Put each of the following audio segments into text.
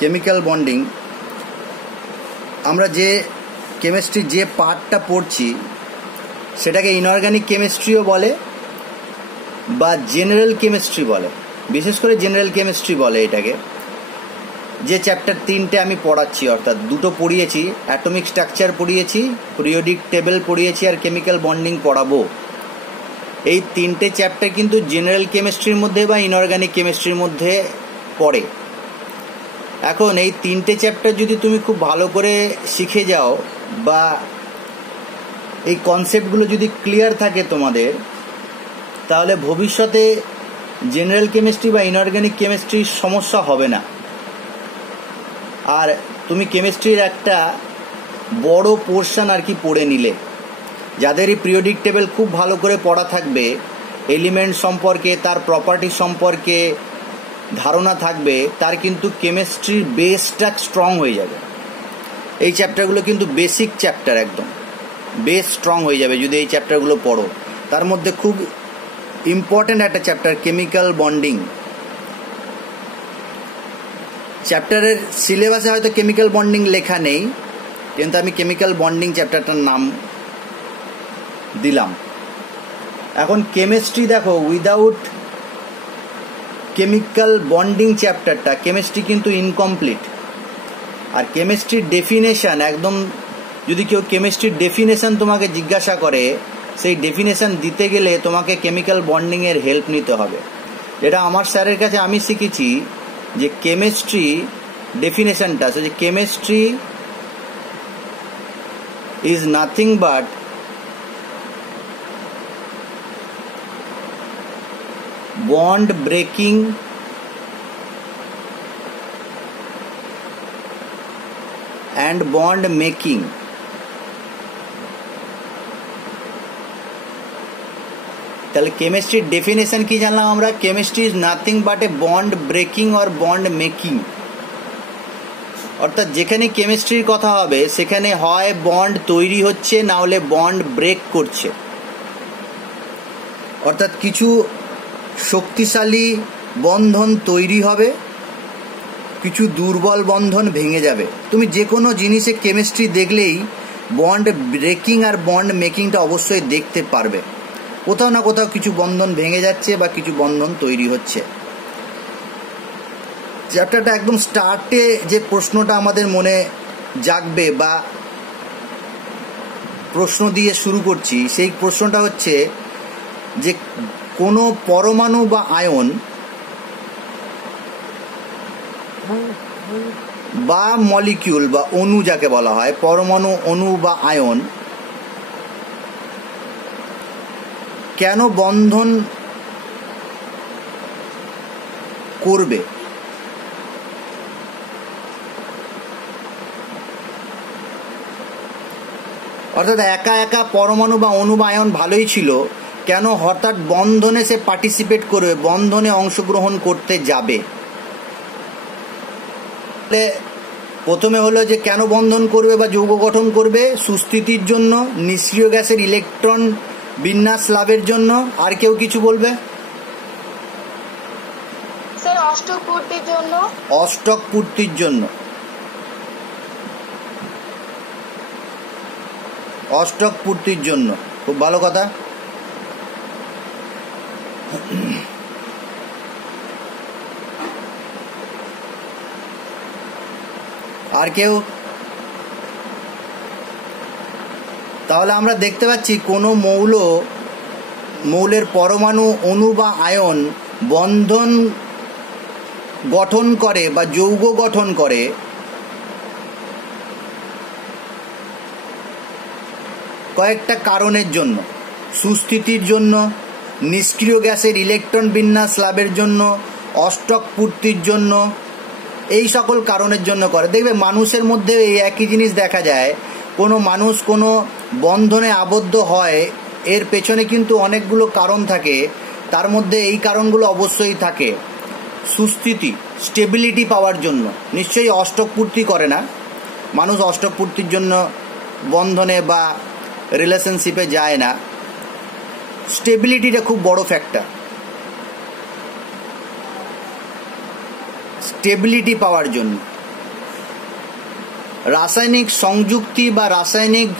Chemical bonding, আমরা যে chemistry যে পার্টটা পড়ছি সেটাকে ইনঅর্গানিক কেমিস্ট্রিও বলে বা জেনারেল কেমিস্ট্রি বলে, বিশেষ করে জেনারেল কেমিস্ট্রি বলে এটাকে। যে চ্যাপ্টার 3টে আমি পড়াচ্ছি, অর্থাৎ 2টো পড়িয়েছি, অ্যাটমিক স্ট্রাকচার পড়িয়েছি, পিরিয়ডিক টেবিল পড়িয়েছি আর কেমিক্যাল বন্ডিং পড়াবো। এই 3টে চ্যাপ্টার কিন্তু জেনারেল কেমিস্ট্রির মধ্যে বা ইনঅর্গানিক কেমিস্ট্রির মধ্যে পড়ে। এখন এই 3টে চ্যাপ্টার যদি তুমি খুব ভালো করে শিখে যাও বা এই কনসেপ্টগুলো যদি ক্লিয়ার থাকে তোমাদের, তাহলে ভবিষ্যতে জেনারেল কেমিস্ট্রি বা ইনঅর্গানিক কেমিস্ট্রির সমস্যা হবে না। আর তুমি কেমিস্ট্রির একটা বড় পোর্শন আর কি পড়ে নিলে। যাদেরই পিরিয়ডিক টেবিল খুব ভালো করে পড়া থাকবে, এলিমেন্ট সম্পর্কে তার প্রপার্টি সম্পর্কে ধারণা থাকবে, তার কিন্তু কেমিস্ট্রির বেসটা স্ট্রং হয়ে যাবে। এই চ্যাপ্টারগুলো কিন্তু বেসিক চ্যাপ্টার, একদম বেস স্ট্রং হয়ে যাবে যদি এই চ্যাপ্টারগুলো পড়ো। তার মধ্যে খুব ইম্পর্ট্যান্ট একটা চ্যাপ্টার কেমিক্যাল বন্ডিং। চ্যাপ্টারের সিলেবাসে হয়তো কেমিক্যাল বন্ডিং লেখা নেই, কিন্তু আমি কেমিক্যাল বন্ডিং চ্যাপ্টারটার নাম দিলাম। এখন কেমিস্ট্রি দেখো, উইদাউট কেমিক্যাল বন্ডিং চ্যাপ্টারটা কেমিস্ট্রি কিন্তু ইনকমপ্লিট। আর কেমিস্ট্রির ডেফিনেশন একদম, যদি কেউ কেমিস্ট্রির ডেফিনেশন তোমাকে জিজ্ঞাসা করে, সেই ডেফিনেশন দিতে গেলে তোমাকে কেমিক্যাল বন্ডিংয়ের হেল্প নিতে হবে। যেটা আমার স্যারের কাছে আমি শিখেছি যে কেমিস্ট্রি ডেফিনেশনটা, যে chemistry is nothing but bond breaking and bond making। তাহলে কেমিস্ট্রির ডেফিনেশন কি জানলাম আমরা? Chemistry is nothing but A bond breaking or bond making. অর্থাৎ যেখানে কেমিস্ট্রির কথা হবে সেখানে হয় বন্ড তৈরি হচ্ছে, না হলে বন্ড ব্রেক করছে। অর্থাৎ কিছু শক্তিশালী বন্ধন তৈরি হবে, কিছু দুর্বল বন্ধন ভেঙে যাবে। তুমি যে কোনো জিনিসে কেমিস্ট্রি দেখলেই বন্ড ব্রেকিং আর বন্ড মেকিংটা অবশ্যই দেখতে পারবে। কোথাও না কোথাও কিছু বন্ধন ভেঙে যাচ্ছে বা কিছু বন্ধন তৈরি হচ্ছে। চ্যাপ্টারটা একদম স্টার্টে যে প্রশ্নটা আমাদের মনে জাগবে বা প্রশ্ন দিয়ে শুরু করছি, সেই প্রশ্নটা হচ্ছে যে কোনো পরমাণু বা আয়ন বা মলিকিউল বা অণু যাকে বলা হয়, পরমাণু, অণু বা আয়ন কেন বন্ধন করবে? অর্থাৎ একা একা পরমাণু বা অণু বা আয়ন ভালোই ছিল, কেন হঠাৎ বন্ধনে সে পার্টিসিপেট করবে, বন্ধনে অংশগ্রহণ করতে যাবে? প্রথমে হলো যে কেন বন্ধন করবে বা যৌগ গঠন করবে? সুস্থিতির জন্য, নিষ্ক্রিয় গ্যাসের ইলেকট্রন বিন্যাস লাভের জন্য। আর কেউ কিছু বলবে? স্যার অষ্টক পূর্তির জন্য। অষ্টক পূর্তির জন্য, অষ্টক পূর্তির জন্য, খুব ভালো কথা। আর কেউ? তাহলে আমরা দেখতে পাচ্ছি কোনো মৌলের পরমাণু, অণু বা আয়ন বন্ধন গঠন করে বা যৌগ গঠন করে কয়েকটা কারণের জন্য। সুস্থিতির জন্য, নিষ্ক্রিয় গ্যাসের ইলেকট্রন বিন্যাস লাভের জন্য, অষ্টক পূর্তির জন্য, এই সকল কারণের জন্য করে। দেখবে মানুষের মধ্যে এই একই জিনিস দেখা যায়। কোনো মানুষ কোনো বন্ধনে আবদ্ধ হয়, এর পেছনে কিন্তু অনেকগুলো কারণ থাকে। তার মধ্যে এই কারণগুলো অবশ্যই থাকে। সুস্থিতি, স্টেবিলিটি পাওয়ার জন্য নিশ্চয়ই অষ্টক পূর্তি করে না মানুষ, অষ্টক পূর্তির জন্য বন্ধনে বা রিলেশনশিপে যায় না। স্টেবিলিটিটা খুব বড় ফ্যাক্টর। স্টেবিলিটি পাওয়ার জন্য রাসায়নিক সংযুক্তি বা রাসায়নিক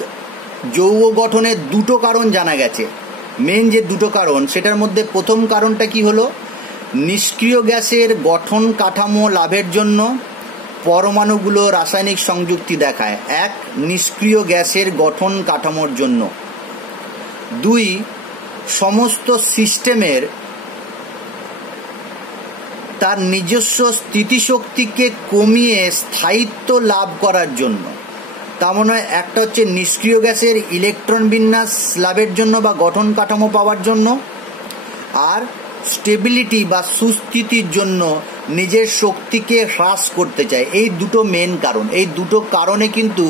যৌগ গঠনের দুটো কারণ জানা গেছে। মেন যে দুটো কারণ, সেটার মধ্যে প্রথম কারণটা কি হলো, নিষ্ক্রিয় গ্যাসের গঠন কাঠামো লাভের জন্য পরমাণুগুলো রাসায়নিক সংযুক্তি দেখায়। এক, নিষ্ক্রিয় গ্যাসের গঠন কাঠামোর জন্য। দুই, সমস্ত সিস্টেমের তার নিজস্ব স্থিতিশক্তিকে কমিয়ে স্থায়িত্ব লাভ করার জন্য। তার মানে একটা হচ্ছে নিষ্ক্রিয় গ্যাসের ইলেকট্রন বিন্যাস লাভের জন্য বা গঠন কাঠামো পাওয়ার জন্য, আর স্টেবিলিটি বা সুস্থিতির জন্য নিজের শক্তিকে হ্রাস করতে চায়। এই দুটো মেন কারণ। এই দুটো কারণে কিন্তু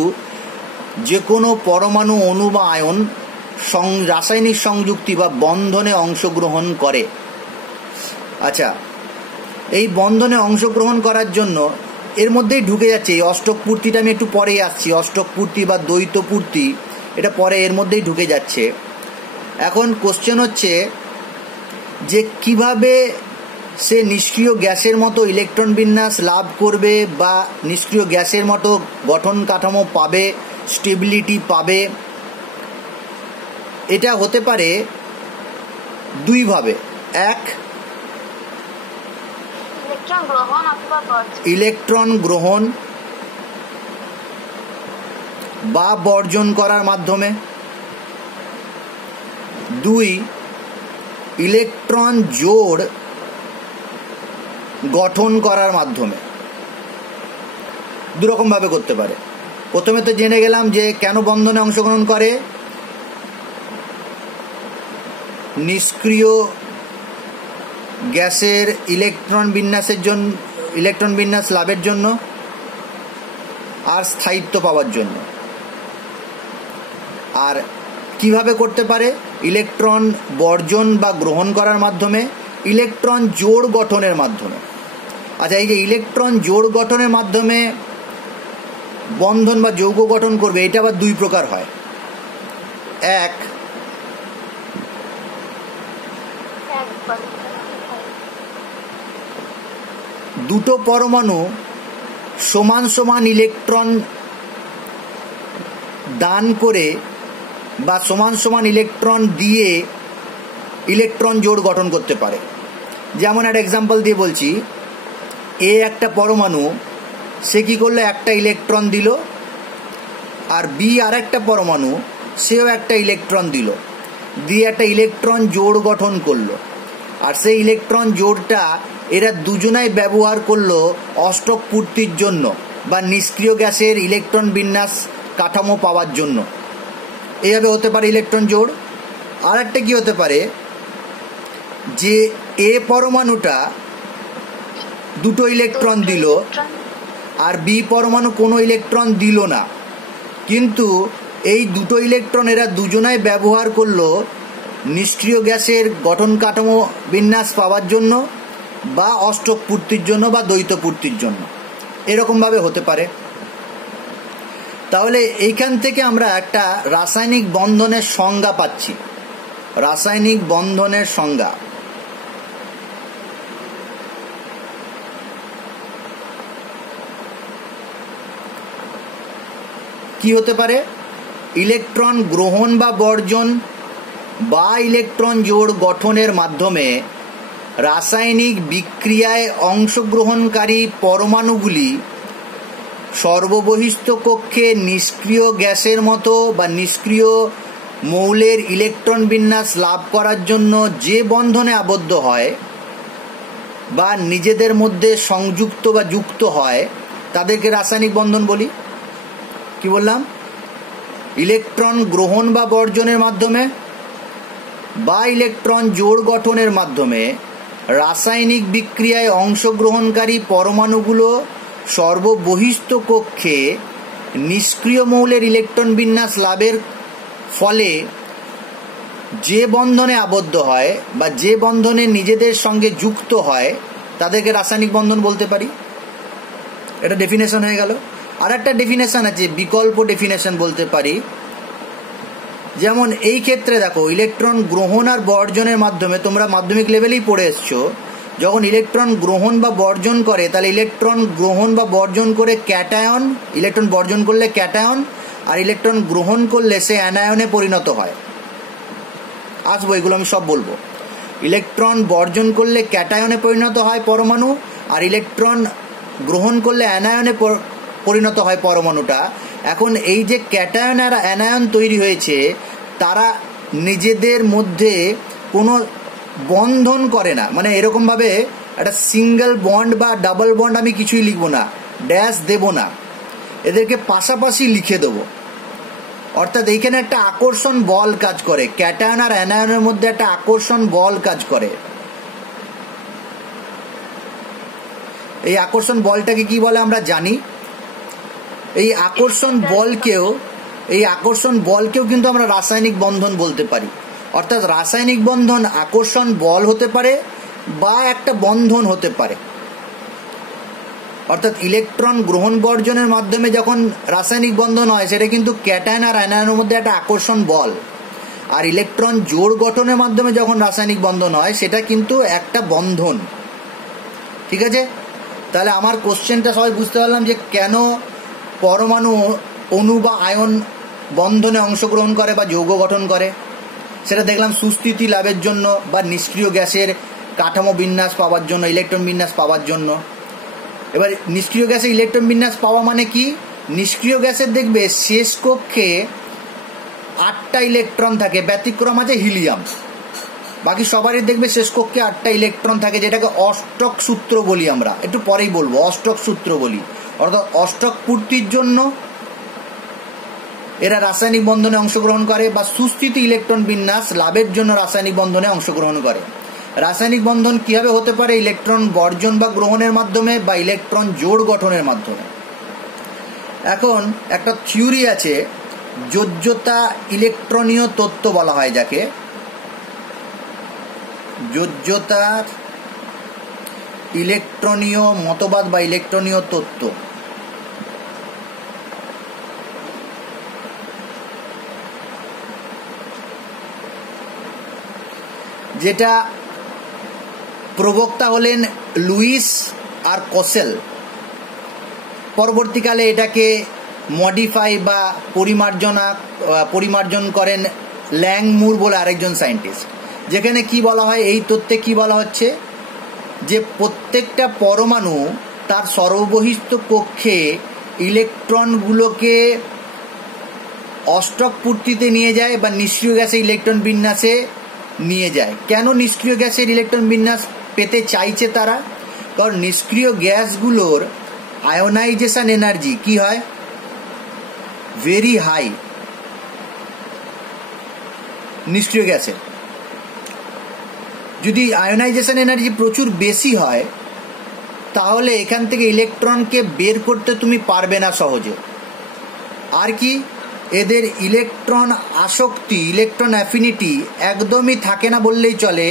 যে কোনো পরমাণু, অণু বা আয়ন রাসায়নিক সংযুক্তি বা বন্ধনে অংশগ্রহণ করে। আচ্ছা, এই বন্ধনে অংশগ্রহণ করার জন্য এর মধ্যেই ঢুকে যাচ্ছে এই অষ্টক পূর্তিটা। আমি একটু পরেই আসছি, অষ্টক পূর্তি বা দ্বৈত পূর্তি, এটা পরে এর মধ্যেই ঢুকে যাচ্ছে। এখন কোশ্চেন হচ্ছে যে কিভাবে সে নিষ্ক্রিয় গ্যাসের মতো ইলেকট্রন বিন্যাস লাভ করবে বা নিষ্ক্রিয় গ্যাসের মতো গঠন কাঠামো পাবে, স্টেবিলিটি পাবে। এটা হতে পারে দুইভাবে। এক, ইলেকট্রন গ্রহণ বা বর্জন করার মাধ্যমে। দুই, ইলেকট্রন জোড় গঠন করার মাধ্যমে। দুরকম ভাবে করতে পারে। প্রথমে তো জেনে গেলাম যে কেন বন্ধনে অংশগ্রহণ করে, নিষ্ক্রিয় গ্যাসের ইলেকট্রন বিন্যাসের জন্য, ইলেকট্রন বিন্যাস লাভের জন্য আর স্থায়িত্ব পাওয়ার জন্য। আর কিভাবে করতে পারে, ইলেকট্রন বর্জন বা গ্রহণ করার মাধ্যমে, ইলেকট্রন জোড় গঠনের মাধ্যমে। আচ্ছা, এই যে ইলেকট্রন জোড় গঠনের মাধ্যমে বন্ধন বা যৌগ গঠন করবে, এটা আবার দুই প্রকার হয়। এক, দুটো পরমাণু সমান সমান ইলেকট্রন দান করে বা সমান সমান ইলেকট্রন দিয়ে ইলেকট্রন জোড় গঠন করতে পারে। যেমন একটা এক্সাম্পল দিয়ে বলছি, এ একটা পরমাণু, সে কি করলো, একটা ইলেকট্রন দিল, আর বি আর একটা পরমাণু, সেও একটা ইলেকট্রন দিল, দিয়ে একটা ইলেকট্রন জোড় গঠন করলো। আর সেই ইলেকট্রন জোড়টা এরা দুজনাই ব্যবহার করলো অষ্টক পূর্তির জন্য বা নিষ্ক্রিয় গ্যাসের ইলেকট্রন বিন্যাস কাঠামো পাওয়ার জন্য। এইভাবে হতে পারে ইলেকট্রন জোড়। আর একটা কি হতে পারে, যে এ পরমাণুটা দুটো ইলেকট্রন দিল আর বি পরমাণু কোনো ইলেকট্রন দিল না, কিন্তু এই দুটো ইলেকট্রন এরা দুজনাই ব্যবহার করলো নিষ্ক্রিয় গ্যাসের গঠন কাঠামো বিন্যাস পাওয়ার জন্য বা অষ্টক পূর্তির জন্য বা দ্বৈত পূর্তির জন্য। এরকমভাবে হতে পারে। তাহলে এইখান থেকে আমরা একটা রাসায়নিক বন্ধনের সংজ্ঞা পাচ্ছি। রাসায়নিক বন্ধনের সংজ্ঞা কি হতে পারে, ইলেকট্রন গ্রহণ বা বর্জন বা ইলেকট্রন জোড় গঠনের মাধ্যমে রাসায়নিক বিক্রিয়ায় অংশগ্রহণকারী পরমাণুগুলি সর্ববহিস্থ কক্ষে নিষ্ক্রিয় গ্যাসের মতো বা নিষ্ক্রিয় মৌলের ইলেকট্রন বিন্যাস লাভ করার জন্য যে বন্ধনে আবদ্ধ হয় বা নিজেদের মধ্যে সংযুক্ত বা যুক্ত হয়, তাদেরকে রাসায়নিক বন্ধন বলি। কি বললাম, ইলেকট্রন গ্রহণ বা বর্জনের মাধ্যমে বা ইলেকট্রন জোড় গঠনের মাধ্যমে রাসায়নিক বিক্রিয়ায় অংশগ্রহণকারী পরমাণুগুলো সর্ববহিস্থ কক্ষে নিষ্ক্রিয় মৌলের ইলেকট্রন বিন্যাস লাভের ফলে যে বন্ধনে আবদ্ধ হয় বা যে বন্ধনে নিজেদের সঙ্গে যুক্ত হয়, তাদেরকে রাসায়নিক বন্ধন বলতে পারি। এটা ডেফিনেশন হয়ে গেল। আর একটা ডেফিনেশন আছে, বিকল্প ডেফিনেশন বলতে পারি। যেমন এই ক্ষেত্রে দেখো, ইলেকট্রন গ্রহণ আর বর্জনের মাধ্যমে, তোমরা মাধ্যমিক লেভেলেই পড়ে এসছো যখন ইলেকট্রন গ্রহণ বা বর্জন করে তাহলে ইলেকট্রন গ্রহণ বা বর্জন করে ক্যাটায়ন, ইলেকট্রন বর্জন করলে ক্যাটায়ন, আর ইলেকট্রন গ্রহণ করলে সে অ্যানায়নে পরিণত হয়। আসবো, এগুলো আমি সব বলবো। ইলেকট্রন বর্জন করলে ক্যাটায়নে পরিণত হয় পরমাণু, আর ইলেকট্রন গ্রহণ করলে অ্যানায়নে পরিণত হয় পরমাণুটা। এখন এই যে ক্যাটায়ন আর অ্যানায়ন তৈরি হয়েছে, তারা নিজেদের মধ্যে কোনো বন্ধন করে না, মানে এরকমভাবে একটা সিঙ্গেল বন্ড বা ডাবল বন্ড আমি কিছুই লিখবো না, ড্যাশ দেব না, এদেরকে পাশাপাশি লিখে দেবো। অর্থাৎ এইখানে একটা আকর্ষণ বল কাজ করে, ক্যাটায়ন আর অ্যানায়নের মধ্যে একটা আকর্ষণ বল কাজ করে। এই আকর্ষণ বলটাকে কি বলে আমরা জানি। এই আকর্ষণ বলকেও কিন্তু আমরা রাসায়নিক বন্ধন বলতে পারি। অর্থাৎ রাসায়নিক বন্ধন আকর্ষণ বল হতে পারে বা একটা বন্ধন হতে পারে। অর্থাৎ ইলেকট্রন গ্রহণ বর্জনের মাধ্যমে যখন রাসায়নিক বন্ধন হয়, সেটা কিন্তু ক্যাটায়ন আর অ্যানায়নের মধ্যে একটা আকর্ষণ বল, আর ইলেকট্রন জোড় গঠনের মাধ্যমে যখন রাসায়নিক বন্ধন হয়, সেটা কিন্তু একটা বন্ধন। ঠিক আছে, তাহলে আমার কোশ্চেনটা সবাই বুঝতে পারলাম যে কেন পরমাণু অণু বা আয়ন বন্ধনে অংশগ্রহণ করে বা যৌগ গঠন করে। সেটা দেখলাম সুস্থিতি লাভের জন্য বা নিষ্ক্রিয় গ্যাসের কাঠামো বিন্যাস পাওয়ার জন্য, ইলেকট্রন বিন্যাস পাওয়ার জন্য। এবার নিষ্ক্রিয় গ্যাসে ইলেকট্রন বিন্যাস পাওয়া মানে কি? নিষ্ক্রিয় গ্যাসের দেখবে শেষ কক্ষে 8টা ইলেকট্রন থাকে, ব্যতিক্রম আছে হিলিয়াম। বাকি সবারই দেখবে শেষ কক্ষে 8টা ইলেকট্রন থাকে, যেটাকে অষ্টক সূত্র বলি আমরা, একটু পরেই বলবো, অষ্টক সূত্র বলি। অর্থাৎ অষ্টক পূর্তির জন্য এরা রাসায়নিক বন্ধনে অংশগ্রহণ করে বা সুস্থিতি ইলেকট্রন বিন্যাস লাভের জন্য রাসায়নিক বন্ধনে অংশগ্রহণ করে। রাসায়নিক বন্ধন কিভাবে হতে পারে? ইলেকট্রন বর্জন বা গ্রহণের মাধ্যমে বা ইলেকট্রন জোড় গঠনের মাধ্যমে। এখন একটা থিওরি আছে, যোজ্যতা ইলেকট্রনীয় তত্ত্ব বলা হয় যাকে, যোজ্যতার ইলেকট্রনীয় মতবাদ বা ইলেকট্রনীয় তত্ত্ব। যেটা প্রবক্তা হলেন লুইস আর কসেল। পরবর্তীকালে এটাকে মডিফাই বা পরিমার্জন করেন ল্যাংমুর বলে আরেকজন সায়েন্টিস্ট। যেখানে কি বলা হয়, এই তত্ত্বে কি বলা হচ্ছে যে প্রত্যেকটা পরমাণু তার সর্ববহিস্থ কক্ষে ইলেকট্রনগুলোকে অষ্টক পূর্তিতে নিয়ে যায় বা নিষ্ক্রিয় গ্যাসে ইলেকট্রন বিন্যাসে নিয়ে যায়। কেন নিষ্ক্রিয় গ্যাসের ইলেকট্রন বিন্যাস পেতে চাইছে তারা? কারণ নিষ্ক্রিয় গ্যাসগুলোর আয়োনাইজেশন এনার্জি কি হয়? Very high. নিষ্ক্রিয় গ্যাসের যদি আয়োনাইজেশন এনার্জি প্রচুর বেশি হয়, তাহলে এখান থেকে ইলেকট্রনকে বের করতে তুমি পারবে না সহজে। আর কি, এদের ইলেকট্রন আসক্তি, ইলেকট্রন অ্যাফিনিটি একদমই থাকে না বললেই চলে,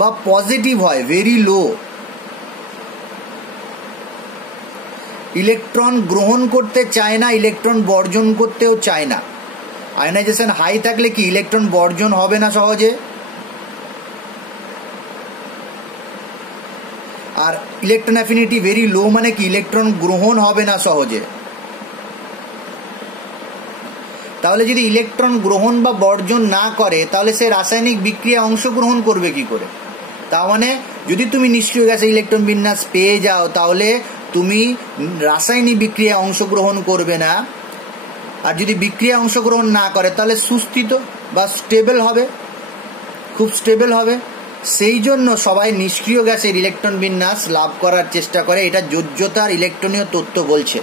বা পজিটিভ হয়, ভেরি লো। ইলেকট্রন গ্রহণ করতে চায় না, ইলেকট্রন বর্জন করতেও চায় না। আয়োনাইজেশন হাই থাকলে কি ইলেকট্রন বর্জন হবে না সহজে, আর ইলেকট্রন অ্যাফিনিটি ভেরি লো মানে কি ইলেকট্রন গ্রহণ হবে না সহজে। তাহলে যদি ইলেকট্রন গ্রহণ বা বর্জন না করে, তাহলে সে রাসায়নিক বিক্রিয়া অংশগ্রহণ করবে কি করে? তার মানে যদি তুমি নিষ্ক্রিয় গ্যাসে ইলেকট্রন বিন্যাস পেয়ে যাও, তাহলে তুমি রাসায়নিক বিক্রিয়া অংশগ্রহণ করবে না। আর যদি বিক্রিয়া অংশগ্রহণ না করে, তাহলে সুস্থিত বা স্টেবল হবে, খুব স্টেবল হবে। সেই জন্য সবাই নিষ্ক্রিয় গ্যাসের ইলেকট্রন বিন্যাস লাভ করার চেষ্টা করে। এটা যোজ্যতার ইলেকট্রনীয় তত্ত্ব বলছে।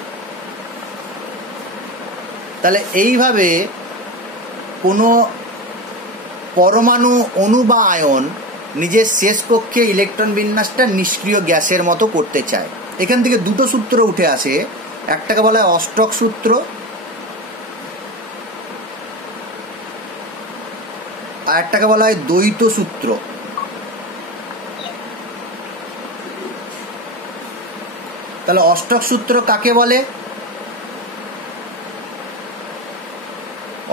তাহলে এইভাবে কোনো পরমাণু, অণু বা আয়ন নিজের শেষ কক্ষে ইলেকট্রন বিন্যাসটা নিষ্ক্রিয় গ্যাসের মতো করতে চায়। এখান থেকে দুটো সূত্র উঠে আসে, একটাকে বলা হয় অষ্টক সূত্র, আর একটাকে বলা হয় দ্বৈত সূত্র। তাহলে অষ্টক সূত্র কাকে বলে?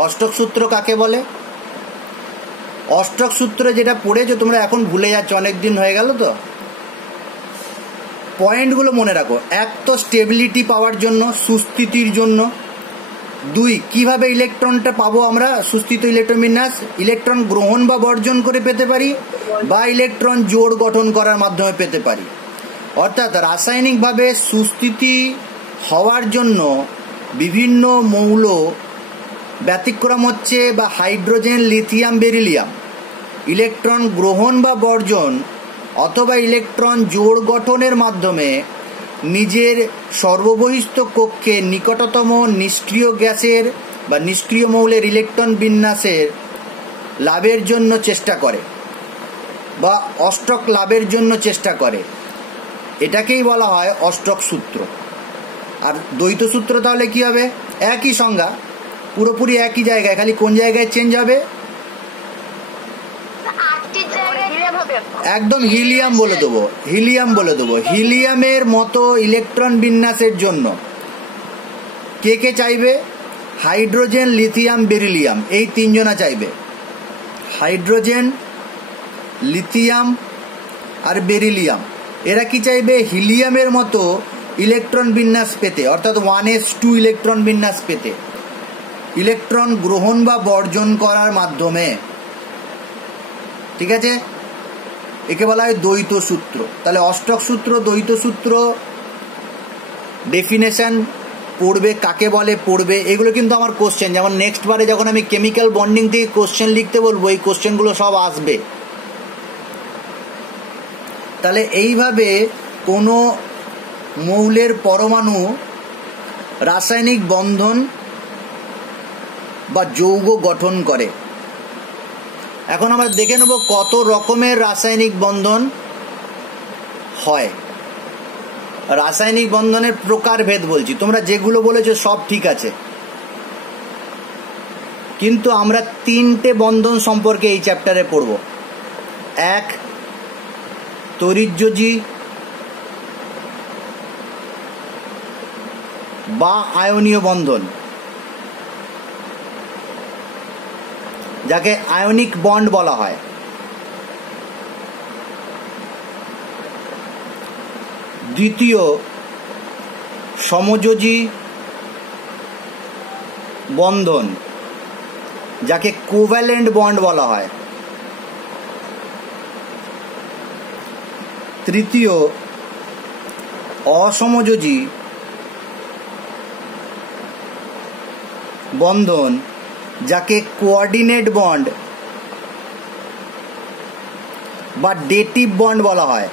অষ্টক সূত্র কাকে বলে? অষ্টক সূত্র যেটা পড়েছো তোমরা এখন ভুলে যাচ্ছ, অনেক দিন হয়ে গেল তো। পয়েন্টগুলো মনে রাখো। এক তো স্টেবিলিটি পাওয়ার জন্য, সুস্থিতির জন্য। দুই, কিভাবে ইলেকট্রনটা পাবো আমরা, সুস্থিত ইলেকট্রন বিন্যাস, ইলেকট্রন গ্রহণ বা বর্জন করে পেতে পারি, বা ইলেকট্রন জোড় গঠন করার মাধ্যমে পেতে পারি। অর্থাৎ রাসায়নিকভাবে সুস্থিতি হওয়ার জন্য বিভিন্ন মৌল ব্যতিক্রম হচ্ছে বা হাইড্রোজেন, লিথিয়াম, বেরিলিয়াম ইলেকট্রন গ্রহণ বা বর্জন অথবা ইলেকট্রন জোড় গঠনের মাধ্যমে নিজের সর্ববহিস্থ কক্ষে নিকটতম নিষ্ক্রিয় গ্যাসের বা নিষ্ক্রিয় মৌলের ইলেকট্রন বিন্যাসের লাভের জন্য চেষ্টা করে বা অষ্টক লাভের জন্য চেষ্টা করে। এটাকেই বলা হয় অষ্টক সূত্র। আর দ্বৈত সূত্র তাহলে কি হবে? একই সংজ্ঞা, পুরোপুরি একই জায়গায়, খালি কোন জায়গায় চেঞ্জ হবে, একদম হিলিয়াম বলে দেবো, হিলিয়াম বলে দেবো। হিলিয়ামের মতো ইলেকট্রন বিন্যাসের জন্য কে কে চাইবে? হাইড্রোজেন, লিথিয়াম, বেরিলিয়াম, এই তিনজনা চাইবে। হাইড্রোজেন, লিথিয়াম আর বেরিলিয়াম এরা কি চাইবে? হিলিয়ামের মতো ইলেকট্রন বিন্যাস পেতে, অর্থাৎ 1s2 ইলেকট্রন বিন্যাস পেতে, ইলেকট্রন গ্রহণ বা বর্জন করার মাধ্যমে। ঠিক আছে, একে বলা হয় দ্বৈত সূত্র। তাহলে অষ্টক সূত্র, দ্বৈত সূত্র ডেফিনেশন পড়বে, কাকে বলে পড়বে, এগুলো কিন্তু আমার কোশ্চেন। যেমন নেক্সট বারে যখন আমি কেমিক্যাল বন্ডিং থেকে কোশ্চেন লিখতে বলবো, এই কোশ্চেনগুলো সব আসবে। তাহলে এইভাবে কোনো মৌলের পরমাণু রাসায়নিক বন্ধন বা যৌগ গঠন করে। এখন আমরা দেখে নেব কত রকমের রাসায়নিক বন্ধন হয়। রাসায়নিক বন্ধনের প্রকারভেদ বলছি, তোমরা যেগুলো বলেছো সব ঠিক আছে, কিন্তু আমরা 3টে বন্ধন সম্পর্কে এই চ্যাপ্টারে পড়ব। এক, তড়িৎযোজী বা আয়নীয় বন্ধন, যাকে আয়নিক বন্ড বলা হয়। দ্বিতীয়, সমযোজী বন্ধন, যাকে কোভ্যালেন্ট বন্ড বলা হয়। তৃতীয়, অসমযোজী বন্ধন, যাকে কোঅর্ডিনেট বন্ড বা ডেটিভ বন্ড বলা হয়।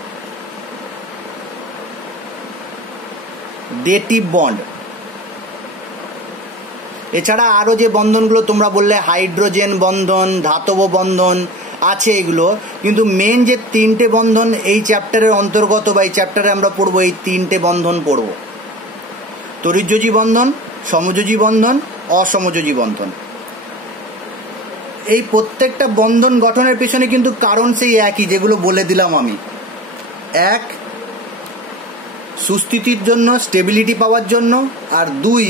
Dative bond. এছাড়া আরো যে বন্ধনগুলো তোমরা বললে, হাইড্রোজেন বন্ধন, ধাতব বন্ধন আছে এগুলো, কিন্তু মেন যে 3টে বন্ধন এই চ্যাপ্টারের অন্তর্গত বা এই চ্যাপ্টারে আমরা পড়বো, এই 3টে বন্ধন পড়ব। তড়িৎযোজী বন্ধন, সমযোজী বন্ধন, অসমযোজী বন্ধন। এই প্রত্যেকটা বন্ধন গঠনের পেছনে কিন্তু কারণ সেই একই, যেগুলো বলে দিলাম আমি। এক, সুস্থিতির জন্য, স্টেবিলিটি পাওয়ার জন্য। আর দুই,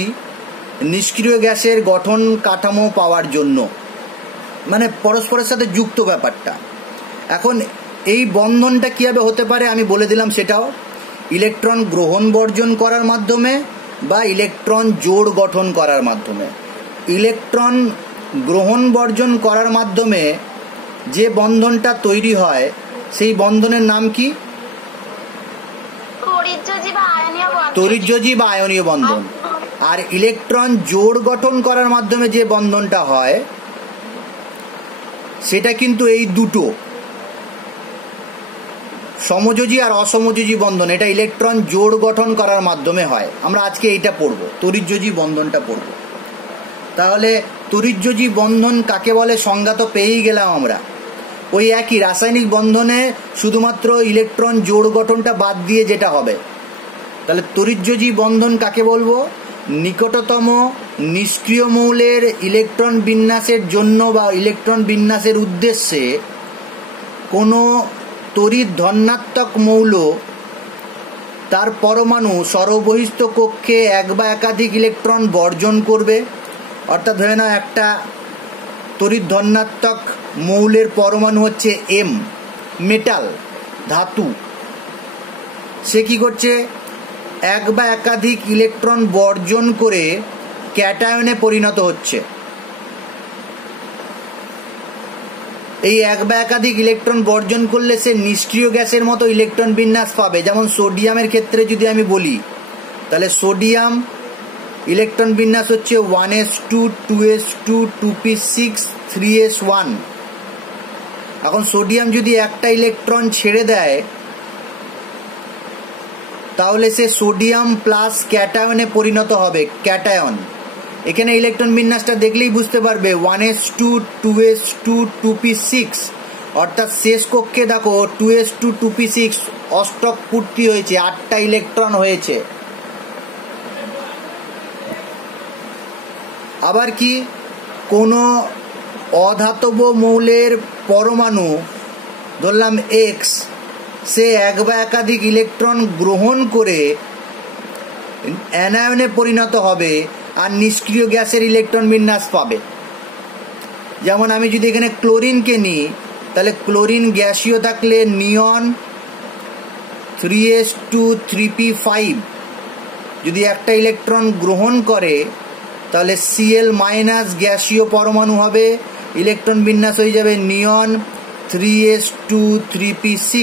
নিষ্ক্রিয় গ্যাসের গঠন কাঠামো পাওয়ার জন্য, মানে পরস্পরের সাথে যুক্ত ব্যাপারটা। এখন এই বন্ধনটা কীভাবে হতে পারে আমি বলে দিলাম, সেটাও ইলেকট্রন গ্রহণ বর্জন করার মাধ্যমে বা ইলেকট্রন জোড় গঠন করার মাধ্যমে। ইলেকট্রন গ্রহণ বর্জন করার মাধ্যমে যে বন্ধনটা তৈরি হয় সেই বন্ধনের নাম কি? তড়িৎযোজী বা আয়নীয় বন্ধন। আর ইলেকট্রন জোড় গঠন করার মাধ্যমে যে বন্ধনটা হয় সেটা কিন্তু এই দুটো, সমযোজী আর অসমযোজী বন্ধন, এটা ইলেকট্রন জোড় গঠন করার মাধ্যমে হয়। আমরা আজকে এইটা পড়ব, তড়িৎযোজী বন্ধনটা পড়ব। তাহলে তড়িৎযোজী বন্ধন কাকে বলে সংজ্ঞা তো পেয়েই গেলাম আমরা। ওই একই রাসায়নিক বন্ধনে শুধুমাত্র ইলেকট্রন জোড় গঠনটা বাদ দিয়ে যেটা হবে। তাহলে তড়িৎযোজী বন্ধন কাকে বলবো? নিকটতম নিষ্ক্রিয় মৌলের ইলেকট্রন বিন্যাসের জন্য বা ইলেকট্রন বিন্যাসের উদ্দেশ্যে কোনো তড়িৎ ধনাত্মক মৌল তার পরমাণু সর্ববহিস্থ কক্ষে এক বা একাধিক ইলেকট্রন বর্জন করবে। অর্থাৎ ধরে নাও একটা তড়িৎ ধনাত্মক মৌলের পরমাণু হচ্ছে এম, মেটাল, ধাতু। সে কি করছে, এক বা একাধিক ইলেকট্রন বর্জন করে ক্যাটায়নে পরিণত হচ্ছে। এই এক বা একাধিক ইলেকট্রন বর্জন করলে সে নিষ্ক্রিয় গ্যাসের মতো ইলেকট্রন বিন্যাস পাবে। যেমন সোডিয়ামের ক্ষেত্রে যদি আমি বলি, তাহলে সোডিয়াম ইলেকট্রন বিন্যাস হচ্ছে 1s2 2s2 2p6 3s1। এখন সোডিয়াম যদি একটা ইলেকট্রন ছেড়ে দেয় তাহলে সে সোডিয়াম প্লাস ক্যাটায়নে পরিণত হবে, ক্যাটায়ন। এখানে ইলেকট্রন বিন্যাসটা দেখলেই বুঝতে পারবে 1s2 2s2 2p6, অর্থাৎ শেষ কক্ষে দেখো 2s2 2p6 অষ্টক পূর্তি হয়েছে, 8টা ইলেকট্রন হয়েছে। আবার কি, কোনো অধাতব মৌলের পরমাণু ধরলাম এক্স, সে এক বা একাধিক ইলেকট্রন গ্রহণ করে অ্যানায়নে পরিণত হবে আর নিষ্ক্রিয় গ্যাসের ইলেকট্রন বিন্যাস পাবে। যেমন আমি যদি এখানে ক্লোরিনকে নিই, তাহলে ক্লোরিন গ্যাসীয় থাকলে নিয়ন 3s2 3p5 যদি একটা ইলেকট্রন গ্রহণ করে তাহলে Cl মাইনাস গ্যাসীয় পরমাণু হবে, ইলেকট্রন বিন্যাস হয়ে যাবে নিয়ন 3s2 3p6।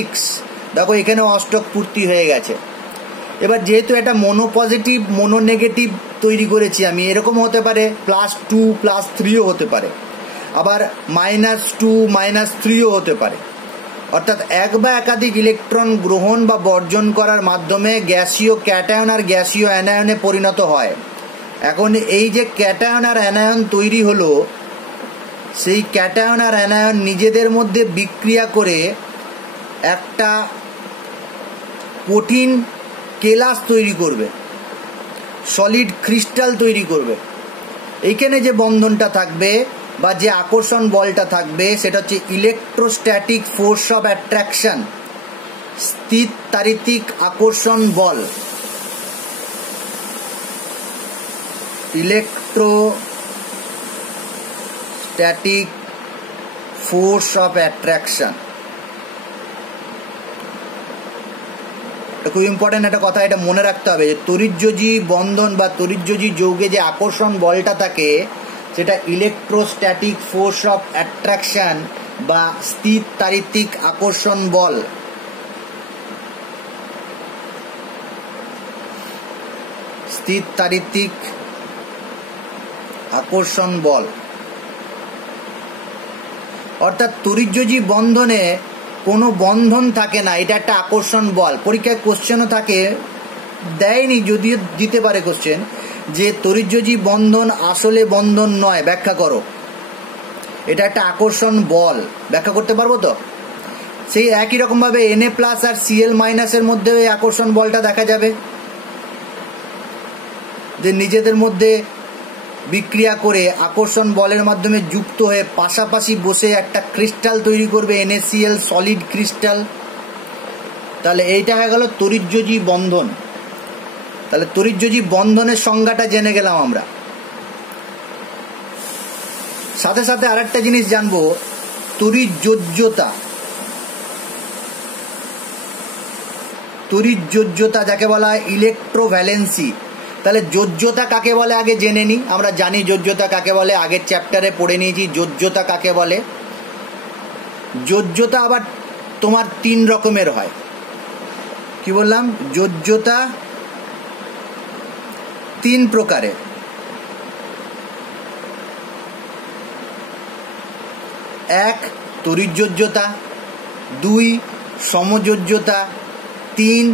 দেখো এখানে অষ্টক পূর্তি হয়ে গেছে। এবার যেহেতু এটা মোনো পজিটিভ মোনো নেগেটিভ তৈরি করেছি আমি, এরকম হতে পারে +2 +3ও হতে পারে, আবার -2 -3ও হতে পারে। অর্থাৎ এক বা একাধিক ইলেকট্রন গ্রহণ বা বর্জন করার মাধ্যমে গ্যাসীয় ক্যাটায়ন আর গ্যাসীয় অ্যানায়নে পরিণত হয়। এখন এই যে ক্যাটায়ন আর অ্যানায়ন তৈরি হলো, সেই ক্যাটায়ন আর অ্যানায়ন নিজেদের মধ্যে বিক্রিয়া করে একটা কঠিন কেলাস তৈরি করবে, সলিড ক্রিস্টাল তৈরি করবে। এইখানে যে বন্ধনটা থাকবে বা যে আকর্ষণ বলটা থাকবে সেটা হচ্ছে ইলেকট্রোস্ট্যাটিক ফোর্স অফ অ্যাট্রাকশন, স্থির তাড়িতিক আকর্ষণ বল। ইলেকট্রোস্ট্যাটিক ফোর্স অফ অ্যাট্রাকশন, খুব ইম্পর্টেন্ট একটা কথা, এটা মনে রাখতে হবে যে তড়িৎযোজী বন্ধন বা তড়িৎযোজী যৌগে যে আকর্ষণ বলটা থাকে সেটা ইলেকট্রোস্ট্যাটিক ফোর্স অফ অ্যাট্রাকশন বা স্থির তাড়িতিক আকর্ষণ বল। স্থির তাড়িতিক আকর্ষণ বল অর্থাৎ তড়িৎযোজী বন্ধনে কোনো বন্ধন থাকে না, এটা একটা আকর্ষণ বল। পরীক্ষায় কোশ্চেনও থাকে, দেয়নি যদিও দিতে পারে কোশ্চেন, যে তড়িৎযোজী বন্ধন আসলে বন্ধন নয়, ব্যাখ্যা করো। এটা একটা আকর্ষণ বল, ব্যাখ্যা করতে পারবো তো? সেই একই রকমভাবে Na+ আর Cl- এর মধ্যে এই আকর্ষণ বলটা দেখা যাবে, যে নিজেদের মধ্যে বিক্রিয়া করে আকর্ষণ বলের মাধ্যমে যুক্ত হয়ে পাশাপাশি বসে একটা ক্রিস্টাল তৈরি করবে, NaCl সলিড ক্রিস্টাল। তাহলে এইটা হয়ে গেল তড়িৎযোজী বন্ধন। তাহলে তড়িৎযোজী বন্ধনের সংজ্ঞাটা জেনে গেলাম আমরা। সাথে সাথে আরেকটা জিনিস জানবো, তড়িৎযোজ্যতা। তড়িৎযোজ্যতা যাকে বলা হয় ইলেকট্রোভ্যালেন্সি। তাহলে যোজ্যতা কাকে বলে আগে জেনে নিই। আমরা জানি যোজ্যতা কাকে বলে, আগের চ্যাপ্টারে পড়ে নিয়েছি যোজ্যতা কাকে বলে। যোজ্যতা আবার তোমার 3 রকমের হয়। কি বললাম? যোজ্যতা 3 প্রকারের। 1 তড়িৎযোজ্যতা, 2 সমযোজ্যতা, 3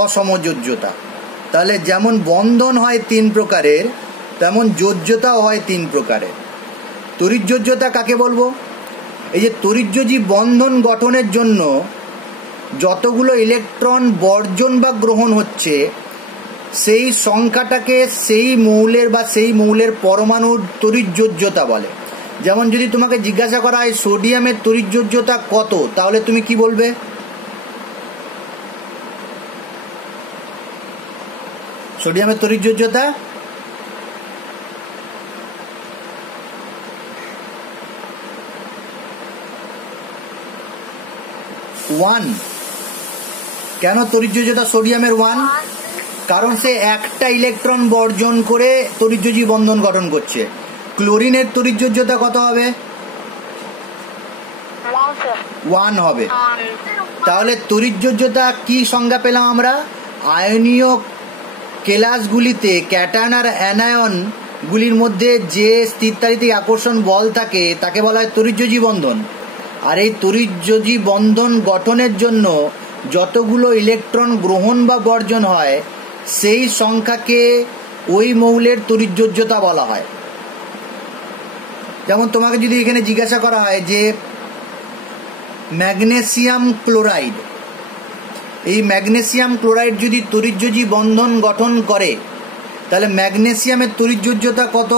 অসমযোজ্যতা। তাহলে যেমন বন্ধন হয় 3 প্রকারের, তেমন যোজ্যতাও হয় 3 প্রকারের। তড়িৎযোজ্যতা কাকে বলবো? এই যে তড়িৎযোজী বন্ধন গঠনের জন্য যতগুলো ইলেকট্রন বর্জন বা গ্রহণ হচ্ছে সেই সংখ্যাটাকে সেই মৌলের বা সেই মৌলের পরমাণুর তড়িৎযোজ্যতা বলে। যেমন যদি তোমাকে জিজ্ঞাসা করা হয় সোডিয়ামের তড়িৎযোজ্যতা কত, তাহলে তুমি কি বলবে? সোডিয়ামের তড়িৎযোজ্যতা 1। কেন তড়িৎযোজ্যতা সোডিয়ামের 1? কারণ সে একটা ইলেকট্রন বর্জন করে তড়িৎযোজী বন্ধন গঠন করছে। ক্লোরিনের তড়িৎযোজ্যতা কত হবে? 1 হবে। তাহলে তড়িৎযোজ্যতা কি সংজ্ঞা পেলাম আমরা? আয়নীয় কেলাসগুলিতে ক্যাটায়ন আর অ্যানায়ন গুলির মধ্যে যে স্থিরতারিতিক আকর্ষণ বল থাকে তাকে বলা হয় তড়িৎযোজী বন্ধন। আর এই তড়িৎযোজী বন্ধন গঠনের জন্য যতগুলো ইলেকট্রন গ্রহণ বা বর্জন হয় সেই সংখ্যাকে ওই মৌলের তড়িৎযোজ্যতা বলা হয়। যেমন তোমাকে যদি এখানে জিজ্ঞাসা করা হয় যে ম্যাগনেসিয়াম ক্লোরাইড, এই ম্যাগনেসিয়াম ক্লোরাইড যদি তড়িৎযোজী বন্ধন গঠন করে তাহলে ম্যাগনেসিয়ামের তড়িৎযোজ্যতা কত?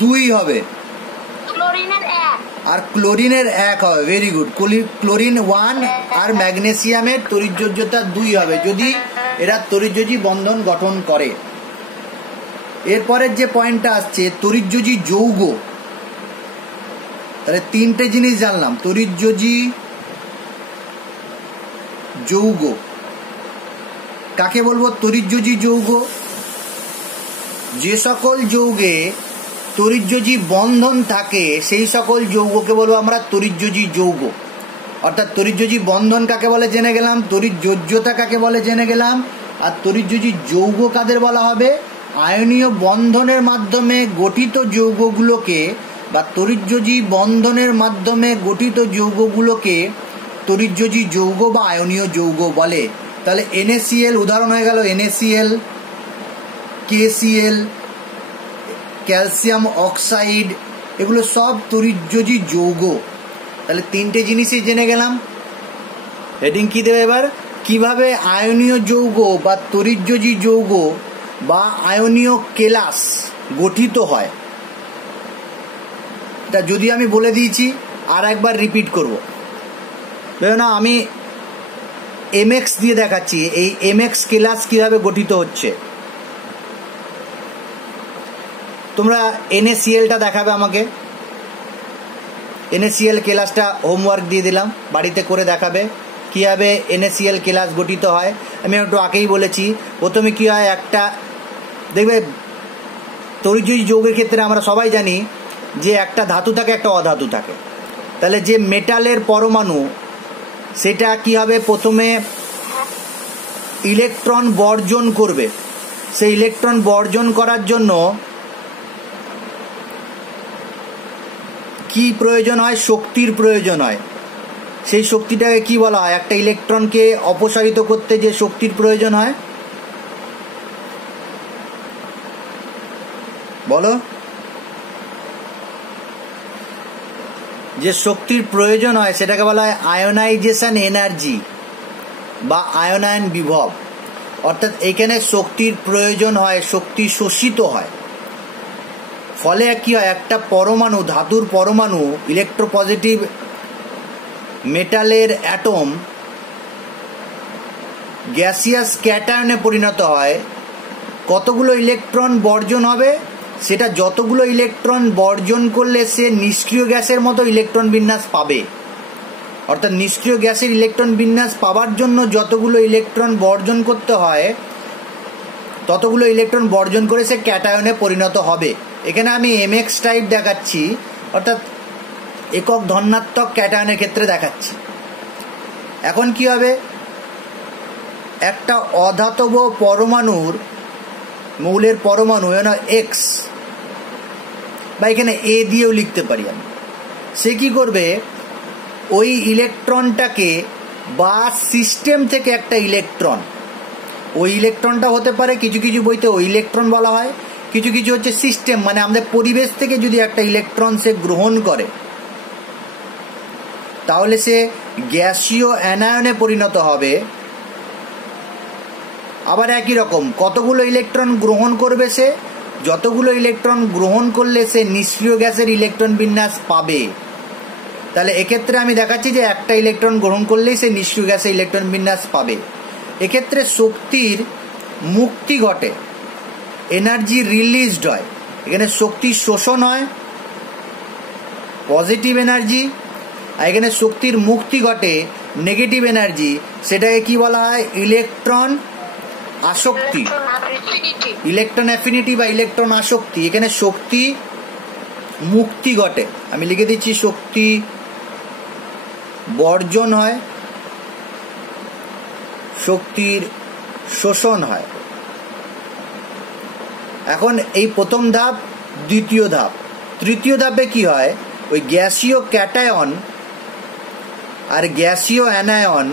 2 হবে। আর ক্লোরিনের 1 হবে। Very good. ক্লোরিন 1 আর ম্যাগনেসিয়ামের তড়িৎযোজ্যতা 2 হবে যদি এরা তড়িৎযোজী বন্ধন গঠন করে। এরপরের যে পয়েন্টটা আসছে তড়িৎযোজী যৌগ। তাহলে 3টে জিনিস জানলাম। তড়িৎযোজী যৌগ কাকে বলবো? তড়িৎযোজী যৌগ যে সকল যৌগে তড়িৎযোজী বন্ধন থাকে সেই সকল যৌগকে বলবো আমরা তড়িৎযোজী যৌগ। অর্থাৎ তড়িৎযোজী বন্ধন কাকে বলে জেনে গেলাম, তড়িৎযোজ্যতা কাকে বলে জেনে গেলাম, আর তড়িৎযোজী যৌগ কাদের বলা হবে? আয়নীয় বন্ধনের মাধ্যমে গঠিত যৌগগুলোকে বা তড়িৎযোজী বন্ধনের মাধ্যমে গঠিত যৌগগুলোকে তড়িৎযোজী যৌগ বা আয়নীয় যৌগ বলে। তাহলে NaCl উদাহরণ হয়ে গেল NaCl, KCl, ক্যালসিয়াম অক্সাইড, এগুলো সব তড়িৎযোজী যৌগ। তাহলে 3টে জিনিসই জেনে গেলাম। হেডিং কি দেবে এবার? কিভাবে আয়নীয় যৌগ বা তড়িৎযোজী যৌগ বা আয়নীয় কেলাস গঠিত হয় তা যদি আমি বলে দিয়েছি আর একবার রিপিট করব। না, আমি MX দিয়ে দেখাচ্ছি এই MX কেলাস কিভাবে গঠিত হচ্ছে। তোমরা NaClটা দেখাবে আমাকে। NaCl কেলাসটা হোমওয়ার্ক দিয়ে দিলাম, বাড়িতে করে দেখাবে কীভাবে NaCl কেলাস গঠিত হয়। আমি একটু আগেই বলেছি প্রথমে কী হয়, একটা দেখবে তড়িৎযোজী যৌগের ক্ষেত্রে আমরা সবাই জানি যে একটা ধাতু থাকে একটা অধাতু থাকে। তাহলে যে মেটালের পরমাণু সেটা কি হবে, প্রথমে ইলেকট্রন বর্জন করবে। সেই ইলেকট্রন বর্জন করার জন্য কি প্রয়োজন হয়? শক্তির প্রয়োজন হয়। সেই শক্তিটাকে কি বলা হয়? একটা ইলেকট্রনকে অপসারিত করতে যে শক্তির প্রয়োজন হয়, বলো। যে শক্তির প্রয়োজন হয় সেটাকে বলা হয় আয়োনাইজেশন এনার্জি বা আয়নায়ন বিভব। অর্থাৎ এখানে শক্তির প্রয়োজন হয়, শক্তি শোষিত হয়। ফলে কি হয়, একটা পরমাণু, ধাতুর পরমাণু, ইলেকট্রোপজিটিভ মেটালের অ্যাটম গ্যাসিয়াস ক্যাটায়নে পরিণত হয়। কতগুলো ইলেকট্রন বর্জন হবে? সেটা যতগুলো ইলেকট্রন বর্জন করলে সে নিষ্ক্রিয় গ্যাসের মতো ইলেকট্রন বিন্যাস পাবে। অর্থাৎ নিষ্ক্রিয় গ্যাসের ইলেকট্রন বিন্যাস পাওয়ার জন্য যতগুলো ইলেকট্রন বর্জন করতে হয় ততগুলো ইলেকট্রন বর্জন করে সে ক্যাটায়নে পরিণত হবে। এখানে আমি MX টাইপ দেখাচ্ছি, অর্থাৎ একক ধনাত্মক ক্যাটায়নের ক্ষেত্রে দেখাচ্ছি। এখন কি হবে, একটা অধাতব পরমাণুর, মৌলের পরমাণু X বা এখানে A দিয়েও লিখতে পারি আমি, সে কি করবে, ওই ইলেকট্রনটাকে বা সিস্টেম থেকে একটা ইলেকট্রন, ওই ইলেকট্রনটা হতে পারে কিছু কিছু বইতে ওই ইলেকট্রন বলা হয়, কিছু কিছু হচ্ছে সিস্টেম, মানে আমাদের পরিবেশ থেকে যদি একটা ইলেকট্রন সে গ্রহণ করে তাহলে সে গ্যাসীয় অ্যানায়নে পরিণত হবে। আবার একই রকম কতগুলো ইলেকট্রন গ্রহণ করবে সে, যতগুলো ইলেকট্রন গ্রহণ করলে সে নিষ্ক্রিয় গ্যাসের ইলেকট্রন বিন্যাস পাবে। তাহলে এক্ষেত্রে আমি দেখাচ্ছি যে একটা ইলেকট্রন গ্রহণ করলেই সে নিষ্ক্রিয় গ্যাসের ইলেকট্রন বিন্যাস পাবে। এক্ষেত্রে শক্তির মুক্তি ঘটে, এনার্জি রিলিজড হয়। এখানে শক্তির শোষণ হয়, পজিটিভ এনার্জি, আর এখানে শক্তির মুক্তি ঘটে নেগেটিভ এনার্জি, সেটাকে কি বলা হয়? ইলেকট্রন আসক্তি, ইলেকট্রন অ্যাফিনিটি বা ইলেকট্রন আসক্তি। এখানে শক্তি মুক্তি ঘটে, আমি লিখে দিচ্ছি শক্তি বর্জন হয়, শক্তির শোষণ হয়। এখন এই প্রথম ধাপ, দ্বিতীয় ধাপ। তৃতীয় ধাপে কি হয়? ওই গ্যাসীয় ক্যাটায়ন আর গ্যাসীয় অ্যানায়ন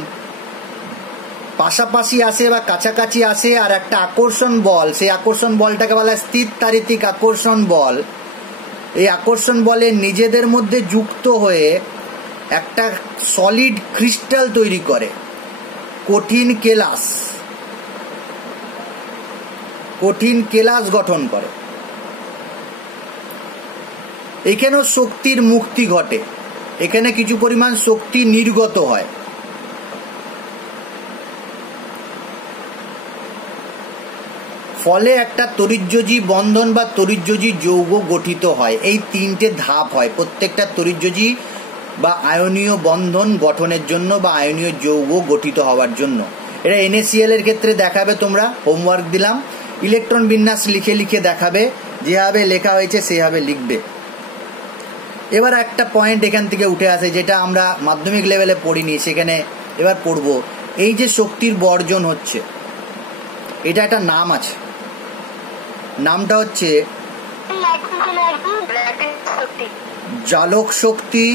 পাশাপাশি আসে বা কাছাকাছি আসে, আর একটা আকর্ষণ বল, সেই আকর্ষণ বলটাকে বলা হয় স্থিরতারিতিক আকর্ষণ বল। এই আকর্ষণ বলে নিজেদের মধ্যে যুক্ত হয়ে একটা সলিড ক্রিস্টাল তৈরি করে, কঠিন কেলাস, কঠিন কেলাস গঠন করে। এখানেও শক্তির মুক্তি ঘটে, এখানে কিছু পরিমাণ শক্তি নির্গত হয়। ফলে একটা তড়িৎযোজী বন্ধন বা তড়িৎযোজী যৌগ গঠিত হয়। এই তিনটে ধাপ হয় প্রত্যেকটা তড়িৎযোজী বা আয়নীয় বন্ধন গঠনের জন্য বা আয়নীয় যৌগ গঠিত হওয়ার জন্য। এটা NaCl এর ক্ষেত্রে দেখাবে, তোমরা হোমওয়ার্ক দিলাম, ইলেকট্রন বিন্যাস লিখে লিখে দেখাবে, যেভাবে লেখা হয়েছে সেভাবে লিখবে। এবার একটা পয়েন্ট এখান থেকে উঠে আসে, যেটা আমরা মাধ্যমিক লেভেলে পড়িনি, সেখানে এবার পড়ব। এই যে শক্তির বর্জন হচ্ছে, এটা একটা নাম আছে, নামটা হচ্ছে জালক শক্তি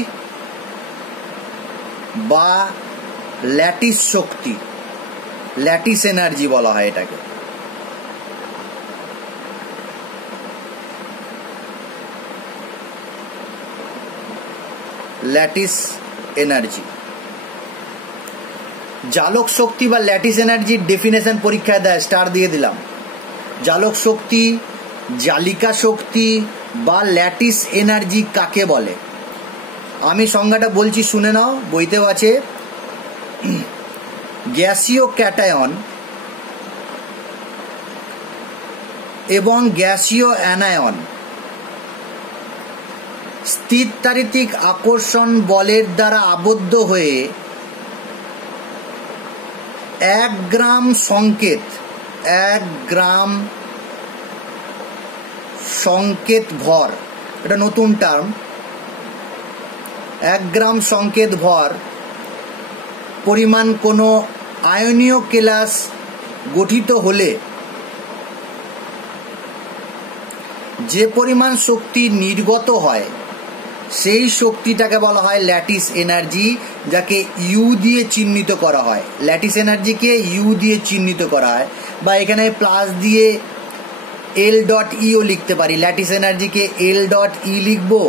বা ল্যাটিস শক্তি, ল্যাটিস এনার্জি বলা হয় এটাকে। ল্যাটিস এনার্জি, জালক শক্তি বা ল্যাটিস এনার্জির ডেফিনেশন পরীক্ষায় দেয়, স্টার দিয়ে দিলাম। জালক শক্তি, জালিকা শক্তি বা ল্যাটিস এনার্জি কাকে বলে? আমি সংজ্ঞাটা বলছি, শুনে নাও, বইতেও আছে। গ্যাসীয় ক্যাটায়ন এবং গ্যাসীয় অ্যানায়ন স্থিরতারিতিক আকর্ষণ বলের দ্বারা আবদ্ধ হয়ে 1 গ্রাম সংকেত, 1 গ্রাম সংকেত ভর, এটা নতুন টার্ম, 1 গ্রাম সংকেত ভর পরিমাণ কোনো আয়নীয় কেলাস গঠিত হলে যে পরিমাণ শক্তি নির্গত হয় সেই শক্তিটাকে বলা হয় ল্যাটিস এনার্জি, যাকে ইউ দিয়ে চিহ্নিত করা হয়। ল্যাটিস এনার্জিকে ইউ দিয়ে চিহ্নিত করা হয়, বা এখানে প্লাস দিয়ে L.E ও লিখতে পারি। ল্যাটিস এনার্জিকে L.E লিখবো,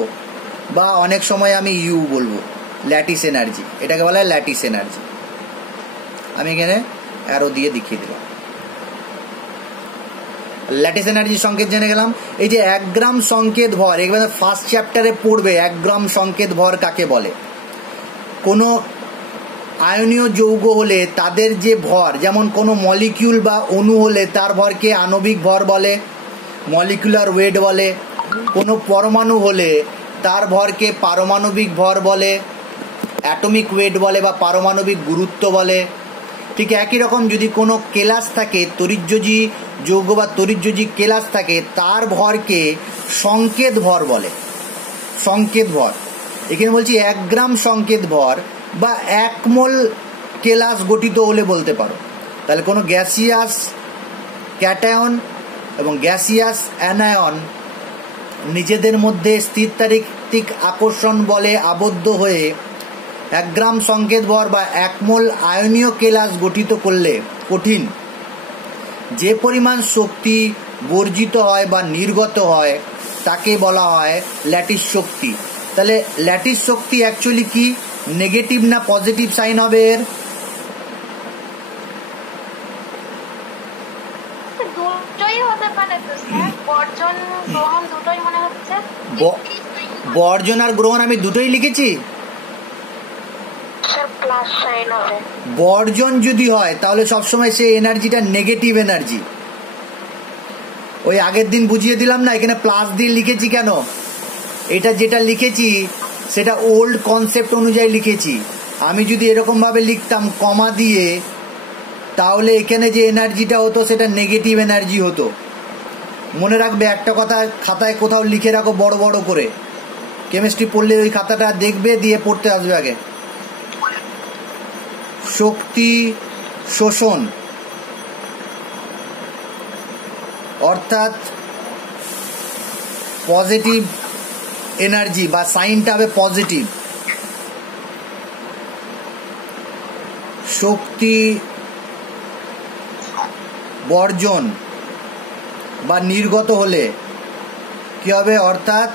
বা অনেক সময় আমি ইউ বলবো। ল্যাটিস এনার্জি, এটাকে বলা হয় ল্যাটিস এনার্জি। আমি এখানে অ্যারো দিয়ে দেখিয়ে দিলাম। ল্যাটিস এনার্জি সংকেত জেনে গেলাম। এই যে 1 গ্রাম সংকেত ভর, এখানে ফার্স্ট চ্যাপ্টারে পড়বে 1 গ্রাম সংকেত ভর কাকে বলে। কোনো আয়নীয় যৌগ হলে তাদের যে ভর, যেমন কোনো মলিকিউল বা অণু হলে তার ভরকে আণবিক ভর বলে, মলিকুলার ওয়েট বলে। কোনো পরমাণু হলে তার ভরকে পারমাণবিক ভর বলে, অ্যাটমিক ওয়েট বলে বা পারমাণবিক গুরুত্ব বলে। ঠিক একই রকম যদি কোনো কেলাস থাকে, তড়িৎযোজী যৌগ বা তড়িৎযোজী কেলাস থাকে, তার ভরকে সংকেত ভর বলে, সংকেত ভর। এখানে বলছি 1 গ্রাম সংকেত ভর বা 1 মোল কেলাস গঠিত হলে বলতে পারো। তাহলে কোনো গ্যাসিয়াস ক্যাটায়ন এবং গ্যাসিয়াস অ্যানায়ন নিজেদের মধ্যে স্থিরতারিতিক আকর্ষণ বলে আবদ্ধ হয়ে 1 গ্রাম সংকেত ভর বা 1 মোল আয়নীয় কেলাস গঠিত করলে কঠিন যে পরিমাণ শক্তি বর্জিত হয় বা নির্গত হয় তাকে বলা হয় ল্যাটিস শক্তি। তাহলে ল্যাটিস শক্তি অ্যাকচুয়ালি কি, নেগেটিভ না পজিটিভ সাইন হবে এর? দুটোই হতে পারে তো স্যার, বর্জন গ্রহণ দুটোই মনে হচ্ছে। বর্জন আর গ্রহণ আমি দুটোই লিখেছি। বর্জন যদি হয় তাহলে সবসময় সেই এনার্জিটা নেগেটিভ এনার্জি। ওই আগের দিন বুঝিয়ে দিলাম না, এখানে প্লাস দিয়ে লিখেছি কেন? এটা যেটা লিখেছি সেটা ওল্ড কনসেপ্ট অনুযায়ী লিখেছি। আমি যদি এরকমভাবে লিখতাম কমা দিয়ে, তাহলে এখানে যে এনার্জিটা হতো সেটা নেগেটিভ এনার্জি হতো। মনে রাখবে একটা কথা, খাতায় কোথাও লিখে রাখো বড় বড় করে, কেমিস্ট্রি পড়লে ওই খাতাটা দেখবে, দিয়ে পড়তে আসবে আগে। শক্তি শোষণ অর্থাৎ পজিটিভ এনার্জি বা সাইনটা হবে পজিটিভ। শক্তি বর্জন বা নির্গত হলে কি হবে, অর্থাৎ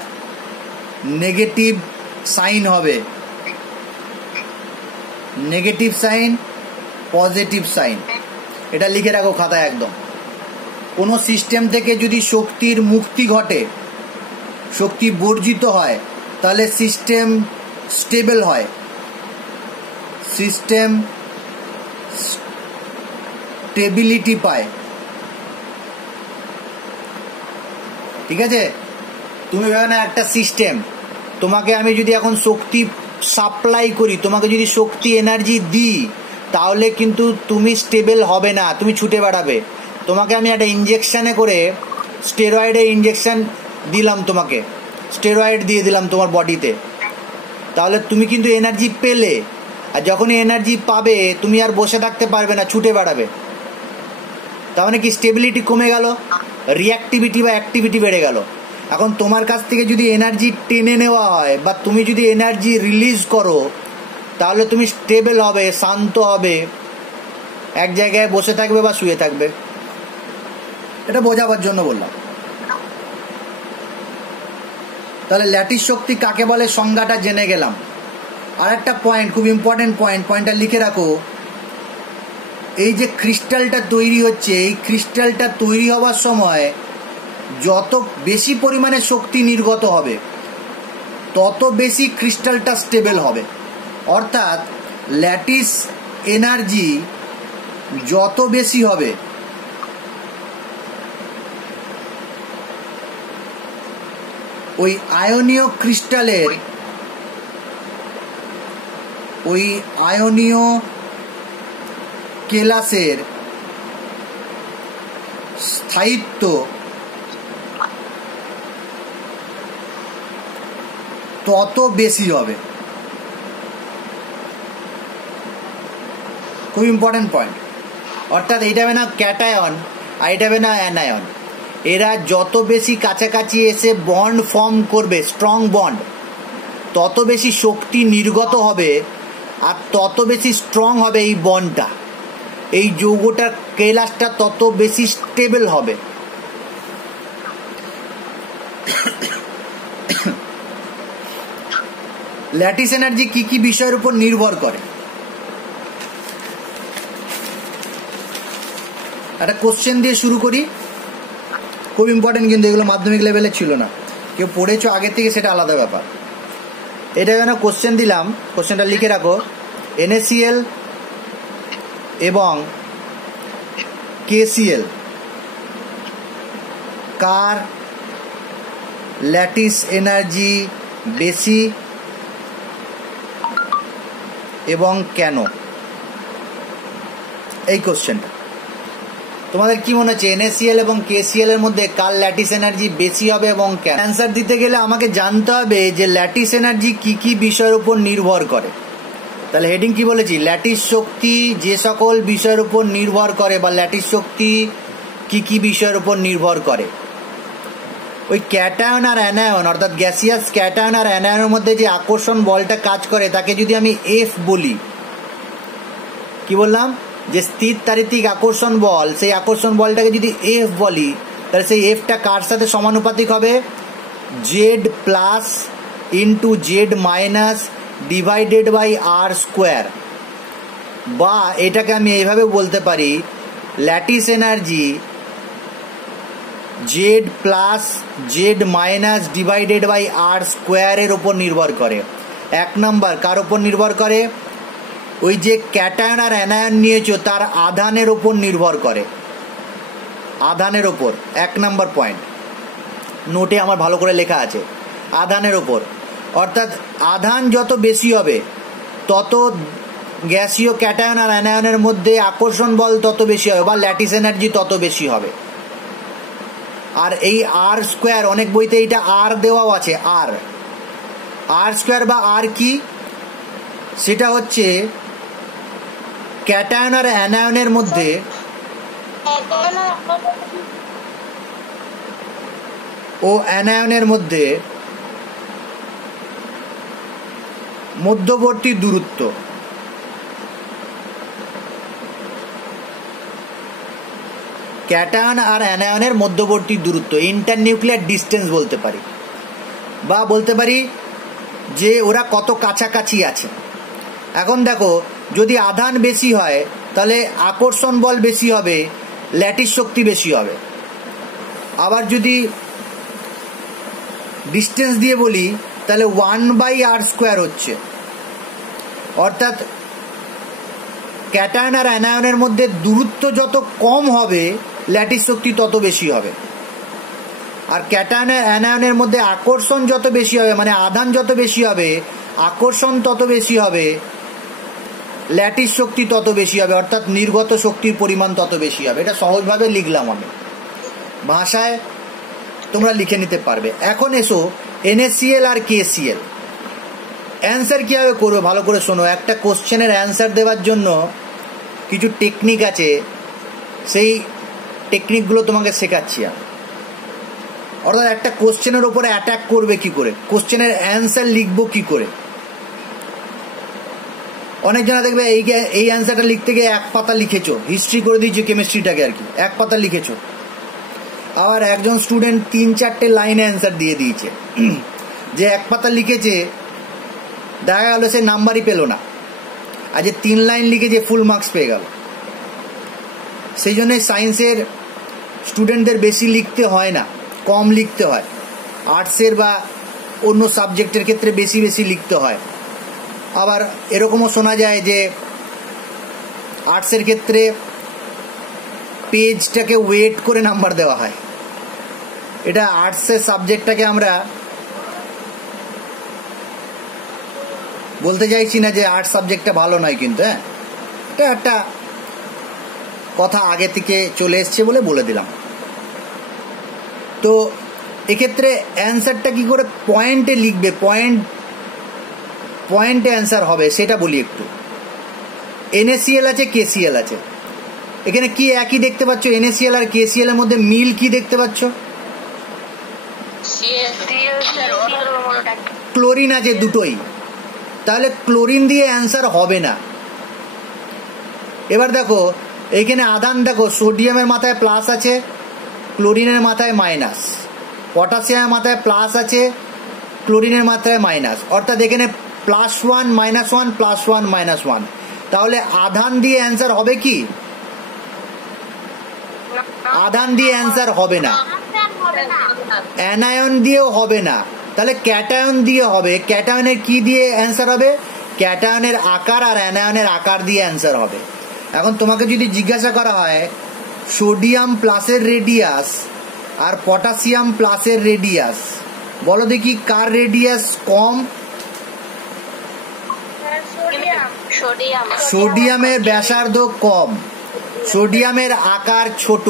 নেগেটিভ সাইন হবে। নেগেটিভ সাইন, পজিটিভ সাইন, এটা লিখে রাখো খাতায় একদম। কোনো সিস্টেম থেকে যদি শক্তির মুক্তি ঘটে, শক্তি বর্জিত হয়, তাহলে সিস্টেম স্টেবল হয়। সিস্টেম স্টেবিলিটি পায়। ঠিক আছে? তুমি ভাবে না একটা সিস্টেম, তোমাকে আমি যদি এখন শক্তি সাপ্লাই করি, তোমাকে যদি শক্তি এনার্জি দিই, তাহলে কিন্তু তুমি স্টেবল হবে না, তুমি ছুটে বেড়াবে। তোমাকে আমি একটা ইঞ্জেকশনে করে স্টেরয়েডের ইঞ্জেকশন দিলাম, তোমাকে স্টেরয়েড দিয়ে দিলাম তোমার বডিতে, তাহলে তুমি কিন্তু এনার্জি পেলে। আর যখনই এনার্জি পাবে তুমি আর বসে থাকতে পারবে না, ছুটে বেড়াবে। তার মানে কি স্টেবিলিটি কমে গেল, রিঅ্যাক্টিভিটি বা অ্যাক্টিভিটি বেড়ে গেল। এখন তোমার কাছ থেকে যদি এনার্জি টেনে নেওয়া হয় বা তুমি যদি এনার্জি রিলিজ করো, তাহলে তুমি স্টেবল হবে, শান্ত হবে, এক জায়গায় বসে থাকবে বা শুয়ে থাকবে। এটা বোঝাবার জন্য বললাম। তাহলে ল্যাটিস শক্তি কাকে বলে সংজ্ঞাটা জেনে গেলাম। আর একটা পয়েন্ট, খুব ইম্পর্টেন্ট পয়েন্টটা লিখে রাখো। এই যে ক্রিস্টালটা তৈরি হচ্ছে, এই ক্রিস্টালটা তৈরি হওয়ার সময় যত বেশি পরিমাণে শক্তি নির্গত হবে, তত বেশি ক্রিস্টালটা স্টেবল হবে। অর্থাৎ ল্যাটিস এনার্জি যত বেশি হবে, ওই আয়নীয় ক্রিস্টালের, ওই আয়নীয় কেলাসের স্থায়িত্ব তত বেশি হবে। খুব ইম্পর্টেন্ট পয়েন্ট। অর্থাৎ এটা হবে না ক্যাটায়ন আর এটা হবে না অ্যানায়ন, এরা যত বেশি কাছাকাছি এসে বন্ড ফর্ম করবে, স্ট্রং বন্ড, তত বেশি শক্তি নির্গত হবে আর তত বেশি স্ট্রং হবে এই বন্ডটা, এই যৌগটার কেলাসটা তত বেশি স্টেবল হবে। ল্যাটিস এনার্জি কি কি বিষয়ের উপর নির্ভর করে? একটা কোশ্চেন দিয়ে শুরু করি, খুব ইম্পর্টেন্ট, কিন্তু এগুলো মাধ্যমিক লেভেলে ছিল না, কেউ পড়েছো আগে থেকে সেটা আলাদা ব্যাপার। এটা যেন কোশ্চেন দিলাম, কোশ্চেনটা লিখে রাখো। NaCl এবং KCl কার ল্যাটিস এনার্জি বেশি এবং কেন? এই কোশ্চেনটা তোমাদের কি মনে হচ্ছে, NaCl এবং KCl এর মধ্যে কার ল্যাটিস এনার্জি বেশি হবে এবং কেন? অ্যান্সার দিতে গেলে আমাকে জানতে হবে যে ল্যাটিস এনার্জি কি কি বিষয়ের উপর নির্ভর করে। তাহলে হেডিং কি বলেছি, ল্যাটিস শক্তি যে সকল বিষয়ের উপর নির্ভর করে বা ল্যাটিস শক্তি কি কি বিষয়ের উপর নির্ভর করে। ওই ক্যাটায়ন আর অ্যানায়ন, অর্থাৎ গ্যাসিয়াস ক্যাটায়ন আর অ্যানায়নের মধ্যে যে আকর্ষণ বলটা কাজ করে, তাকে যদি আমি F বলি, কি বললাম, যে স্থির তাড়িতিক আকর্ষণ বল, সেই আকর্ষণ বলটাকে যদি F বলি, তাহলে সেই Fটা কার সাথে সমানুপাতিক হবে, Z plus into Z minus divided by R square. বা এটাকে আমি এইভাবে বলতে পারি, lattice energy Z plus Z minus divided by R স্কোয়ারের ওপর নির্ভর করে। এক নাম্বার কার ওপর নির্ভর করে, ওই যে ক্যাটায়ন আর অ্যানায়ন নিয়েছো তার আধানের ওপর নির্ভর করে, আধানের ওপর। এক নাম্বার পয়েন্ট, নোটে আমার ভালো করে লেখা আছে, আধানের ওপর। অর্থাৎ আধান যত বেশি হবে তত গ্যাসীয় ক্যাটায়ন আর অ্যানায়নের মধ্যে আকর্ষণ বল তত বেশি হবে বা ল্যাটিস এনার্জি তত বেশি হবে। আর এই আর স্কোয়ার, অনেক বইতে এইটা আর দেওয়াও আছে, আর স্কোয়ার বা আর কি, সেটা হচ্ছে ক্যাটায়ন আর অ্যানায়নের মধ্যে ও অ্যানায়নের মধ্যে মধ্যবর্তী দূরত্ব। ক্যাটায়ন আর অ্যানায়নের মধ্যবর্তী দূরত্ব ইন্টারনিউক্লিয়ার ডিস্টেন্স বলতে পারি, বা বলতে পারি যে ওরা কত কাছাকাছি আছে। এখন দেখো, যদি আধান বেশি হয় তাহলে আকর্ষণ বল বেশি হবে, ল্যাটিস শক্তি বেশি হবে। আবার যদি ডিস্টেন্স দিয়ে বলি তাহলে 1/r² হচ্ছে, অর্থাৎ ক্যাটায়ন আর অ্যানায়নের মধ্যে দূরত্ব যত কম হবে ল্যাটিস শক্তি তত বেশি হবে। আর ক্যাটায়ন আর অ্যানায়নের মধ্যে আকর্ষণ যত বেশি হবে, মানে আধান যত বেশি হবে আকর্ষণ তত বেশি হবে, ল্যাটিস শক্তি তত বেশি হবে, অর্থাৎ নির্গত শক্তির পরিমাণ তত বেশি হবে। এটা সহজভাবে লিখলাম আমি, ভাষায় তোমরা লিখে নিতে পারবে। এখন এসো NaCl আর KCl অ্যান্সার কীভাবে করবে ভালো করে শোনো। একটা কোশ্চেনের অ্যান্সার দেওয়ার জন্য কিছু টেকনিক আছে, সেই টেকনিকগুলো তোমাকে শেখাচ্ছি আমি। অর্থাৎ একটা কোশ্চেনের ওপরে অ্যাটাক করবে কি করে, কোশ্চেনের অ্যান্সার লিখবো কি করে। অনেকজনা দেখবে এই অ্যান্সারটা লিখতে গিয়ে এক পাতা লিখেছো, হিস্ট্রি করে দিয়েছো কেমিস্ট্রিটাকে আর কি, এক পাতা লিখেছো। আবার একজন স্টুডেন্ট 3-4টে লাইনে অ্যান্সার দিয়ে দিয়েছে, যে এক পাতা লিখেছে দেখা গেল সে নাম্বারই পেল না, আর যে 3 লাইন লিখেছে ফুল মার্কস পেয়ে গেল। সেই জন্য সায়েন্সের স্টুডেন্টদের বেশি লিখতে হয় না, কম লিখতে হয়। আর্টসের বা অন্য সাবজেক্টের ক্ষেত্রে বেশি বেশি লিখতে হয়। আবার এরকমও শোনা যায় যে আর্টসের ক্ষেত্রে পেজটাকে ওয়েট করে নাম্বার দেওয়া হয়। এটা আর্টসের সাবজেক্টটাকে আমরা বলতে চাইছি না যে আর্টস সাবজেক্টটা ভালো নয়, কিন্তু হ্যাঁ এটা একটা কথা আগে থেকে চলে এসছে বলে বলে দিলাম। তো এক্ষেত্রে অ্যান্সারটা কি করে পয়েন্টে লিখবে, পয়েন্টে অ্যান্সার হবে সেটা বলি একটু। NaCl আছে, KCl আছে, এখানে কি একই দেখতে পাচ্ছ? NaCl আর KCl এর মধ্যে মিল কি দেখতে পাচ্ছ? ক্লোরিন আছে দুটোই, তাহলে ক্লোরিন দিয়ে অ্যান্সার হবে না। এবার দেখো এইখানে আধান, দেখো সোডিয়ামের মাথায় প্লাস আছে, ক্লোরিনের মাথায় মাইনাস, পটাশিয়ামের মাথায় প্লাস আছে, ক্লোরিনের মাথায় মাইনাস, অর্থাৎ এখানে +1 -1 +1 -1। তাহলে আধান দিয়ে অ্যান্সার হবে কি? আধান দিয়ে অ্যান্সার হবে না, অ্যানায়ন দিয়েও হবে না, তাহলে ক্যাটায়ন দিয়ে হবে। ক্যাটায়নের কি দিয়ে অ্যান্সার হবে? ক্যাটায়নের আকার আর অ্যানায়নের আকার দিয়ে অ্যান্সার হবে। এখন তোমাকে যদি জিজ্ঞাসা করা হয় সোডিয়াম প্লাসের রেডিয়াস আর পটাশিয়াম প্লাসের রেডিয়াস, বলো দেখি কার রেডিয়াস কম? সোডিয়ামের ব্যাসার্ধ কম, সোডিয়ামের আকার ছোট।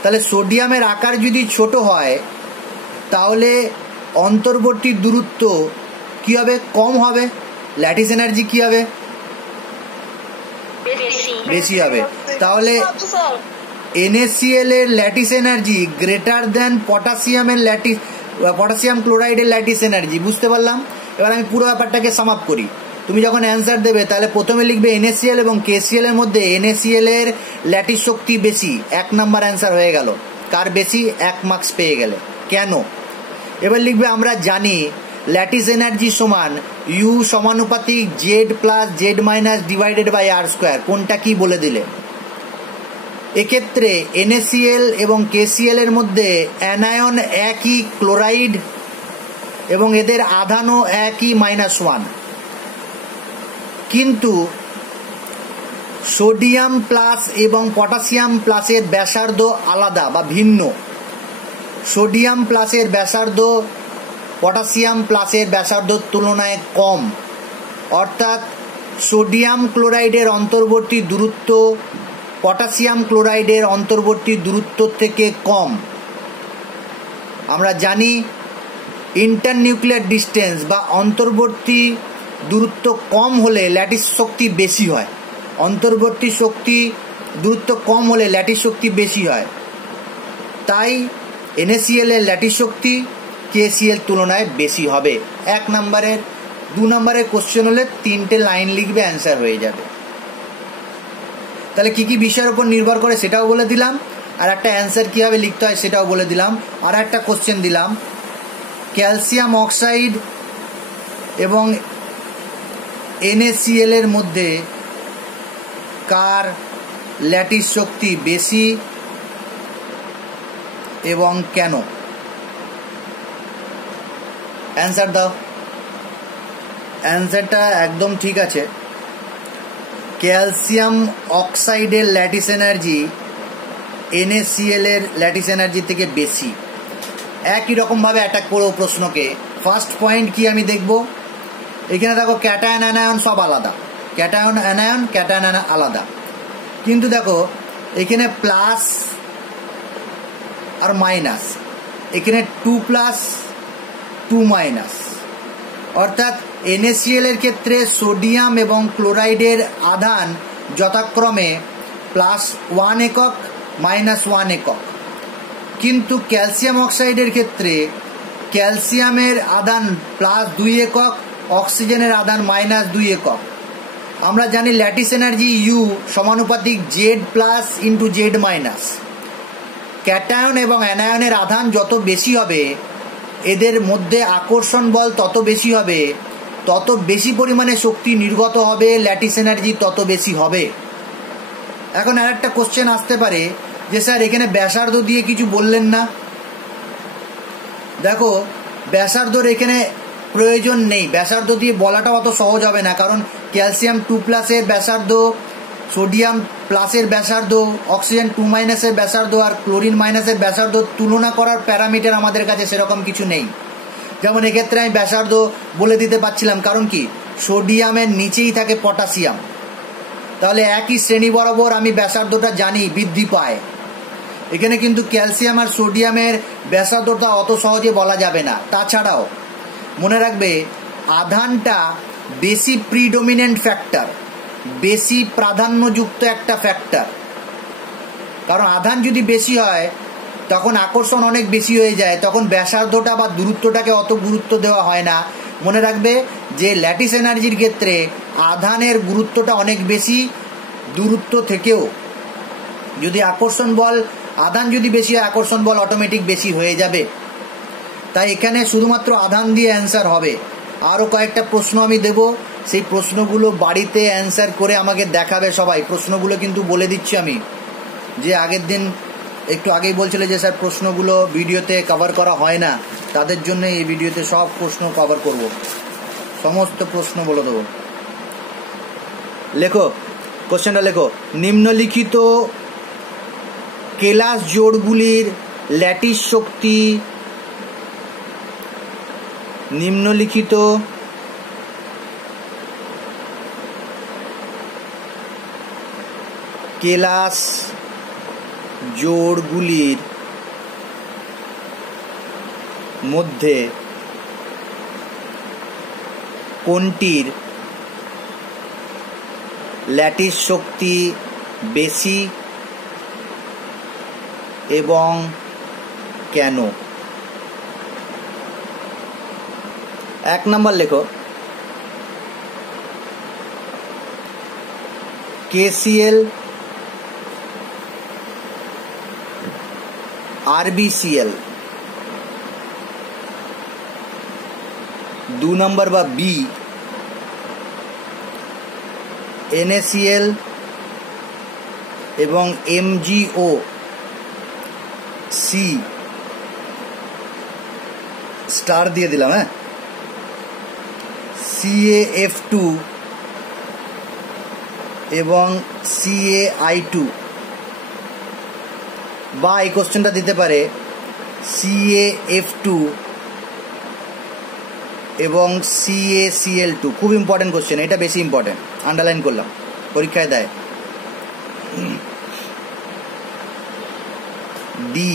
তাহলে সোডিয়ামের আকার যদি ছোট হয় তাহলে অন্তর্বর্তী দূরত্ব কি হবে? কম হবে। ল্যাটিস এনার্জি কি হবে? বেশি হবে। তাহলে NaCl এর lattice energy greater than potassium ক্লোরাইডের ল্যাটিস এনার্জি। বুঝতে পারলাম? এবার আমি পুরো ব্যাপারটাকে সাম আপ করি। তুমি যখন অ্যান্সার দেবে তাহলে প্রথমে লিখবে NaCl এবং KCl এর মধ্যে NaCl এর ল্যাটিস শক্তি বেশি, 1 নাম্বার অ্যান্সার হয়ে গেল। কার বেশি? 1 মার্কস পেয়ে গেলে। কেন? এবার লিখবে আমরা জানি ল্যাটিস এনার্জি সমান U সমানুপাতিক Z + Z - divided by r²। কোনটা কি বলে দিলে। এক্ষেত্রে NaCl এবং KCl এর মধ্যে অ্যানায়ন একই ক্লোরাইড এবং এদের আধানও একই -1, কিন্তু সোডিয়াম প্লাস এবং পটাশিয়াম প্লাসের ব্যাসার্ধ আলাদা বা ভিন্ন। সোডিয়াম প্লাসের ব্যাসার্ধ পটাশিয়াম প্লাসের ব্যাসার্ধর তুলনায় কম, অর্থাৎ সোডিয়াম ক্লোরাইডের অন্তর্বর্তী দূরত্ব পটাশিয়াম ক্লোরাইডের অন্তর্বর্তী দূরত্ব থেকে কম। আমরা জানি ইন্টারনিউক্লিয়ার ডিস্টেন্স বা অন্তর্বর্তী দূরত্ব কম হলে ল্যাটিস শক্তি বেশি হয়, অন্তর্বর্তী শক্তি দূরত্ব কম হলে ল্যাটিস শক্তি বেশি হয়। তাই NaCl এর ল্যাটিস শক্তি KCl তুলনায় বেশি হবে। 1 নম্বরের 2 নম্বরের কোশ্চেন হলে 3টে লাইন লিখবে, অ্যান্সার হয়ে যাবে। তাহলে কি কি বিষয়ের উপর নির্ভর করে সেটাও বলে দিলাম, আর একটা অ্যান্সার কীভাবে লিখতে হয় সেটাও বলে দিলাম। আর একটা কোশ্চেন দিলাম, ক্যালসিয়াম অক্সাইড এবং NaCl এর মধ্যে কার ল্যাটিস শক্তি বেশি এবং কেন? অ্যান্সার দাও। অ্যান্সারটা একদম ঠিক আছে। ক্যালসিয়াম অক্সাইডের ল্যাটিস এনার্জি NaCl এর ল্যাটিস এনার্জি থেকে বেশি। একই রকমভাবে অ্যাটাক করো প্রশ্নকে। ফার্স্ট পয়েন্ট কি আমি দেখব, এখানে দেখো ক্যাটায়ন অ্যানায়ন সব আলাদা, ক্যাটায়ন অ্যানায়ন ক্যাটায়ন অ্যানায়ন আলাদা, কিন্তু দেখো এখানে প্লাস আর মাইনাস, এখানে 2+ 2-, অর্থাৎ NaCl এর ক্ষেত্রে সোডিয়াম এবং ক্লোরাইডের আধান যথাক্রমে +1 একক -1 একক, কিন্তু ক্যালসিয়াম অক্সাইডের ক্ষেত্রে ক্যালসিয়ামের আধান +2 একক, অক্সিজেনের আধান -2 একক। আমরা জানি ল্যাটিস এনার্জি U সমানুপাতিক Z+ × Z-। ক্যাটায়ন এবং অ্যানায়নের আধান যত বেশি হবে এদের মধ্যে আকর্ষণ বল তত বেশি হবে, তত বেশি পরিমাণে শক্তি নির্গত হবে, ল্যাটিস এনার্জি তত বেশি হবে। এখন আর একটা কোশ্চেন আসতে পারে যে স্যার এখানে ব্যাসার্ধ দিয়ে কিছু বললেন না। দেখো ব্যাসার্ধর এখানে প্রয়োজন নেই, ব্যাসার্ধ দিয়ে বলাটা অত সহজ হবে না, কারণ ক্যালসিয়াম 2+ এর ব্যাসার্ধ, সোডিয়াম প্লাসের ব্যাসার্ধ, অক্সিজেন 2- এর ব্যাসার্ধ আর ক্লোরিন -এর ব্যাসার্ধ তুলনা করার প্যারামিটার আমাদের কাছে সেরকম কিছু নেই। যেমন এক্ষেত্রে আমি ব্যাসার্ধ বলে দিতে পারছিলাম, কারণ কি সোডিয়ামের নিচেই থাকে পটাশিয়াম, তাহলে একই শ্রেণী বরাবর আমি ব্যাসার্ধটা জানি বৃদ্ধি পায়। এখানে কিন্তু ক্যালসিয়াম আর সোডিয়ামের ব্যাসার্ধটা অত সহজে বলা যাবে না। তাছাড়াও মনে রাখবে আধানটা বেশি প্রিডোমিনেন্ট ফ্যাক্টর, বেশি প্রাধান্যযুক্ত একটা ফ্যাক্টর, কারণ আধান যদি বেশি হয় তখন আকর্ষণ অনেক বেশি হয়ে যায়, তখন ব্যাসার্ধটা বা দূরত্বটাকে অত গুরুত্ব দেওয়া হয় না। মনে রাখবে যে ল্যাটিস এনার্জির ক্ষেত্রে আধানের গুরুত্বটা অনেক বেশি দূরত্ব থেকেও। যদি আকর্ষণ বল, আধান যদি বেশি হয় আকর্ষণ বল অটোমেটিক বেশি হয়ে যাবে। তাই এখানে শুধুমাত্র আধান দিয়ে অ্যান্সার হবে। আরও কয়েকটা প্রশ্ন আমি দেব, সেই প্রশ্নগুলো বাড়িতে অ্যান্সার করে আমাকে দেখাবে সবাই। প্রশ্নগুলো কিন্তু বলে দিচ্ছি আমি, যে আগের দিন একটু আগেই বলছিল যে স্যার প্রশ্নগুলো ভিডিওতে কভার করা হয় না, তাদের জন্য এই ভিডিওতে সব প্রশ্ন কভার করব, সমস্ত প্রশ্ন বলে দেবো। লেখো কোশ্চেনটা, লেখো নিম্নলিখিত কেলাস জোড়গুলির ল্যাটিস শক্তি, নিম্নলিখিত কেলাস জোড়গুলির মধ্যে কোনটির ল্যাটিস শক্তি বেশি এবং কেন? 1 নম্বর লেখো KCl RBCl। 2 নম্বর বা B NaCl এবং MgO C স্টার দিয়ে দিলাম, হ্যাঁ, CaF2 এবং CaI2, বা এই কোশ্চেনটা দিতে পারে CaF2 এবং CaCl2। খুব ইম্পর্টেন্ট কোশ্চেন, এটা বেশি ইম্পর্টেন্ট, আন্ডারলাইন করলাম, পরীক্ষায় দেয়। ডি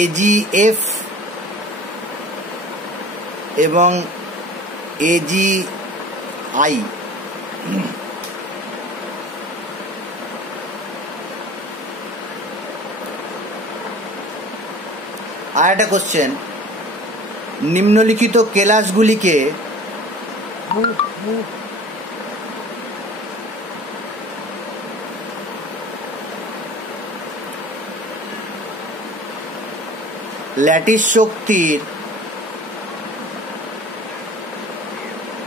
AgF এবং AgI। আর একটা কোশ্চেন, নিম্নলিখিত কেলাসগুলিকে ল্যাটিস শক্তির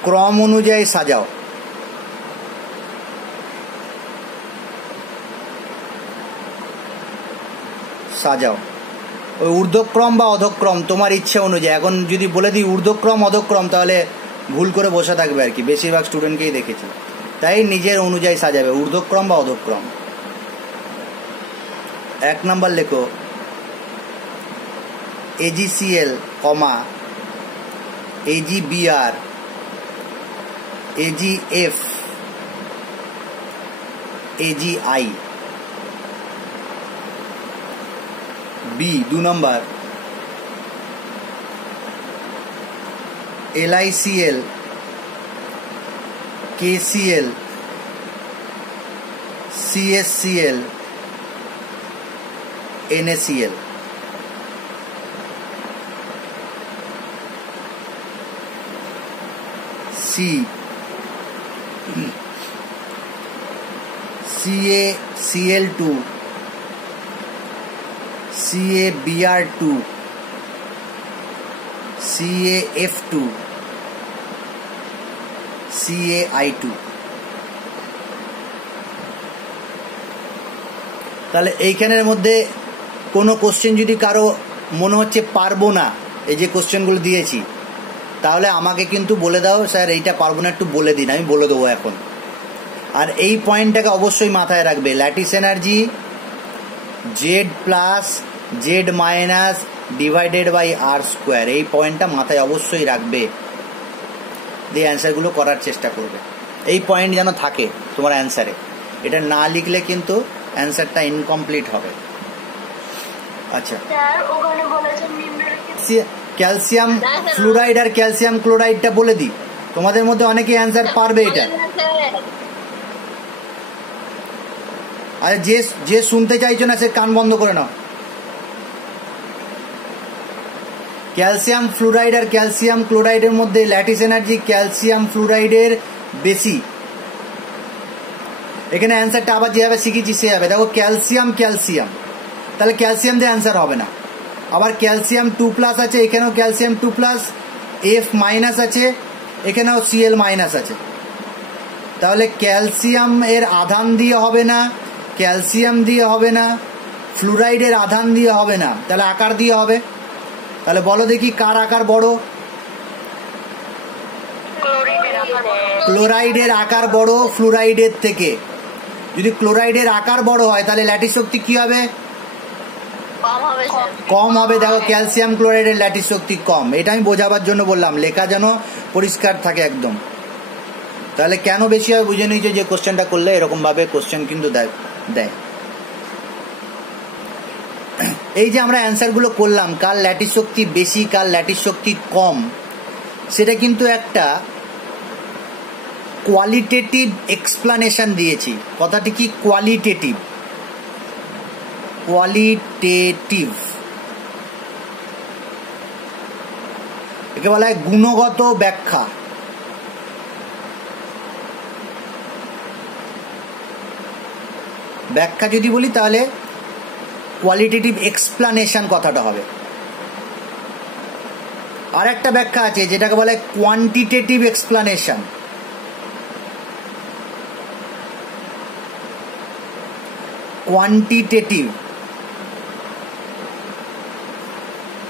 ক্রম অনুযায়ী সাজাও। ওই ঊর্ধ্বক্রম বা অধক্রম তোমার ইচ্ছে অনুযায়ী। এখন যদি বলে দিই ঊর্ধ্বক্রম অধক্রম, তাহলে ভুল করে বসে থাকবে আর কি, বেশিরভাগ স্টুডেন্টকেই দেখেছি। তাই নিজের অনুযায়ী সাজাবে, ঊর্ধ্বক্রম বা অধক্রম। 1 নম্বর লেখো AgCl, AgBr, AgF, AgI। B 2 নম্বর LiCl, KCl, CSCl, NaCl। C CaCl2, CaBr2, CaF2, CaI2। তাহলে এইখানের মধ্যে কোনো কোশ্চেন যদি কারো মনে হচ্ছে পারবো না, এই যে কোশ্চেনগুলো দিয়েছি, তাহলে আমাকে কিন্তু বলে দাও, স্যার এইটা পারবো না, একটু বলে দিন, আমি বলে দেবো এখন। আর এই পয়েন্টটাকে অবশ্যই মাথায় রাখবে, lattice energy Z plus Z minus divided by R²। এই পয়েন্টটা মাথায় অবশ্যই রাখবে, দিয়ে অ্যান্সারগুলো করার চেষ্টা করবে। এই পয়েন্ট যেন থাকে তোমার অ্যান্সারে, এটা না লিখলে কিন্তু অ্যান্সারটা ইনকমপ্লিট হবে। আচ্ছা, ক্যালসিয়াম ফ্লুরাইড আর ক্যালসিয়াম ক্লোরাইডটা বলে দিই, তোমাদের মধ্যে অনেকে অ্যান্সার পারবে এটা। আর যে শুনতে চাইছো না সে কান বন্ধ করে নাও। ক্যালসিয়াম ফ্লুরাইড আর ক্যালসিয়াম ক্লোরাইডের মধ্যে ল্যাটিস এনার্জি ক্যালসিয়াম ফ্লুরাইডের বেশি। এখানে অ্যান্সারটা আবার যেভাবে শিখেছি সেভাবে দেখো, ক্যালসিয়াম ক্যালসিয়াম, তাহলে ক্যালসিয়াম দিয়ে অ্যান্সার হবে না। আবার ক্যালসিয়াম 2+ আছে, এখানেও ক্যালসিয়াম 2+, F মাইনাস আছে, এখানেও Cl মাইনাস আছে। তাহলে ক্যালসিয়াম এর আধান দিয়ে হবে না, ক্যালসিয়াম দিয়ে হবে না, ফ্লুরাইডের আধান দিয়ে হবে না, তাহলে আকার দিয়ে হবে। তাহলে বলো দেখি কার আকার বড়? ক্লোরাইডের আকার বড় ফ্লুরাইডের থেকে। যদি ক্লোরাইডের আকার বড় হয় তাহলে ল্যাটিস শক্তি কি হবে? কম হবে। দেখো ক্যালসিয়াম ক্লোরাইডের ল্যাটিস শক্তি কম, এটা আমি বোঝাবার জন্য বললাম, লেখা যেন পরিষ্কার থাকে একদম। তাহলে কেন বেশি হবে বুঝে নিয়েছে, যে কোশ্চেনটা করলে এরকম ভাবে কোশ্চেন কিন্তু দেয়। এই যে আমরা অ্যান্সারগুলো করলাম, কার ল্যাটিস শক্তি বেশি কার ল্যাটিস শক্তি কম, সেটা কিন্তু একটা কোয়ালিটেটিভ এক্সপ্লানেশন দিয়েছি। কথাটি কি? কোয়ালিটেটিভ। একে বলা হয় গুণগত ব্যাখ্যা। ব্যাখ্যা যদি বলি তাহলে কোয়ালিটেটিভ এক্সপ্লানেশন কথাটা হবে। আর একটা ব্যাখ্যা আছে যেটাকে বলা হয় কোয়ান্টিটেটিভ এক্সপ্লানেশন। কোয়ান্টিটেটিভ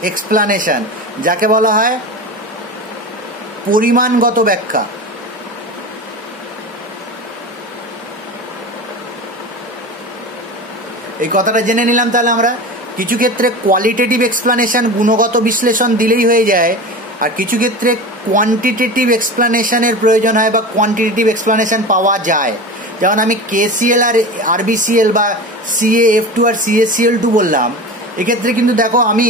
এক্সপ্লানেশন যাকে বলা হয় পরিমাণগত ব্যাখ্যা। এই কথাটা জেনে নিলাম তাহলে আমরা কিছু ক্ষেত্রে কোয়ালিটেটিভ এক্সপ্লানেশন গুণগত বিশ্লেষণ দিলেই হয়ে যায়, আর কিছু ক্ষেত্রে কোয়ান্টিটেটিভ এক্সপ্লানেশনের প্রয়োজন হয় বা কোয়ান্টিটেটিভ এক্সপ্লানেশন পাওয়া যায়। যেমন আমি কেসিএল আর আরবিসিএল বা CaF2 আর CaCl2 বললাম, এক্ষেত্রে কিন্তু দেখো আমি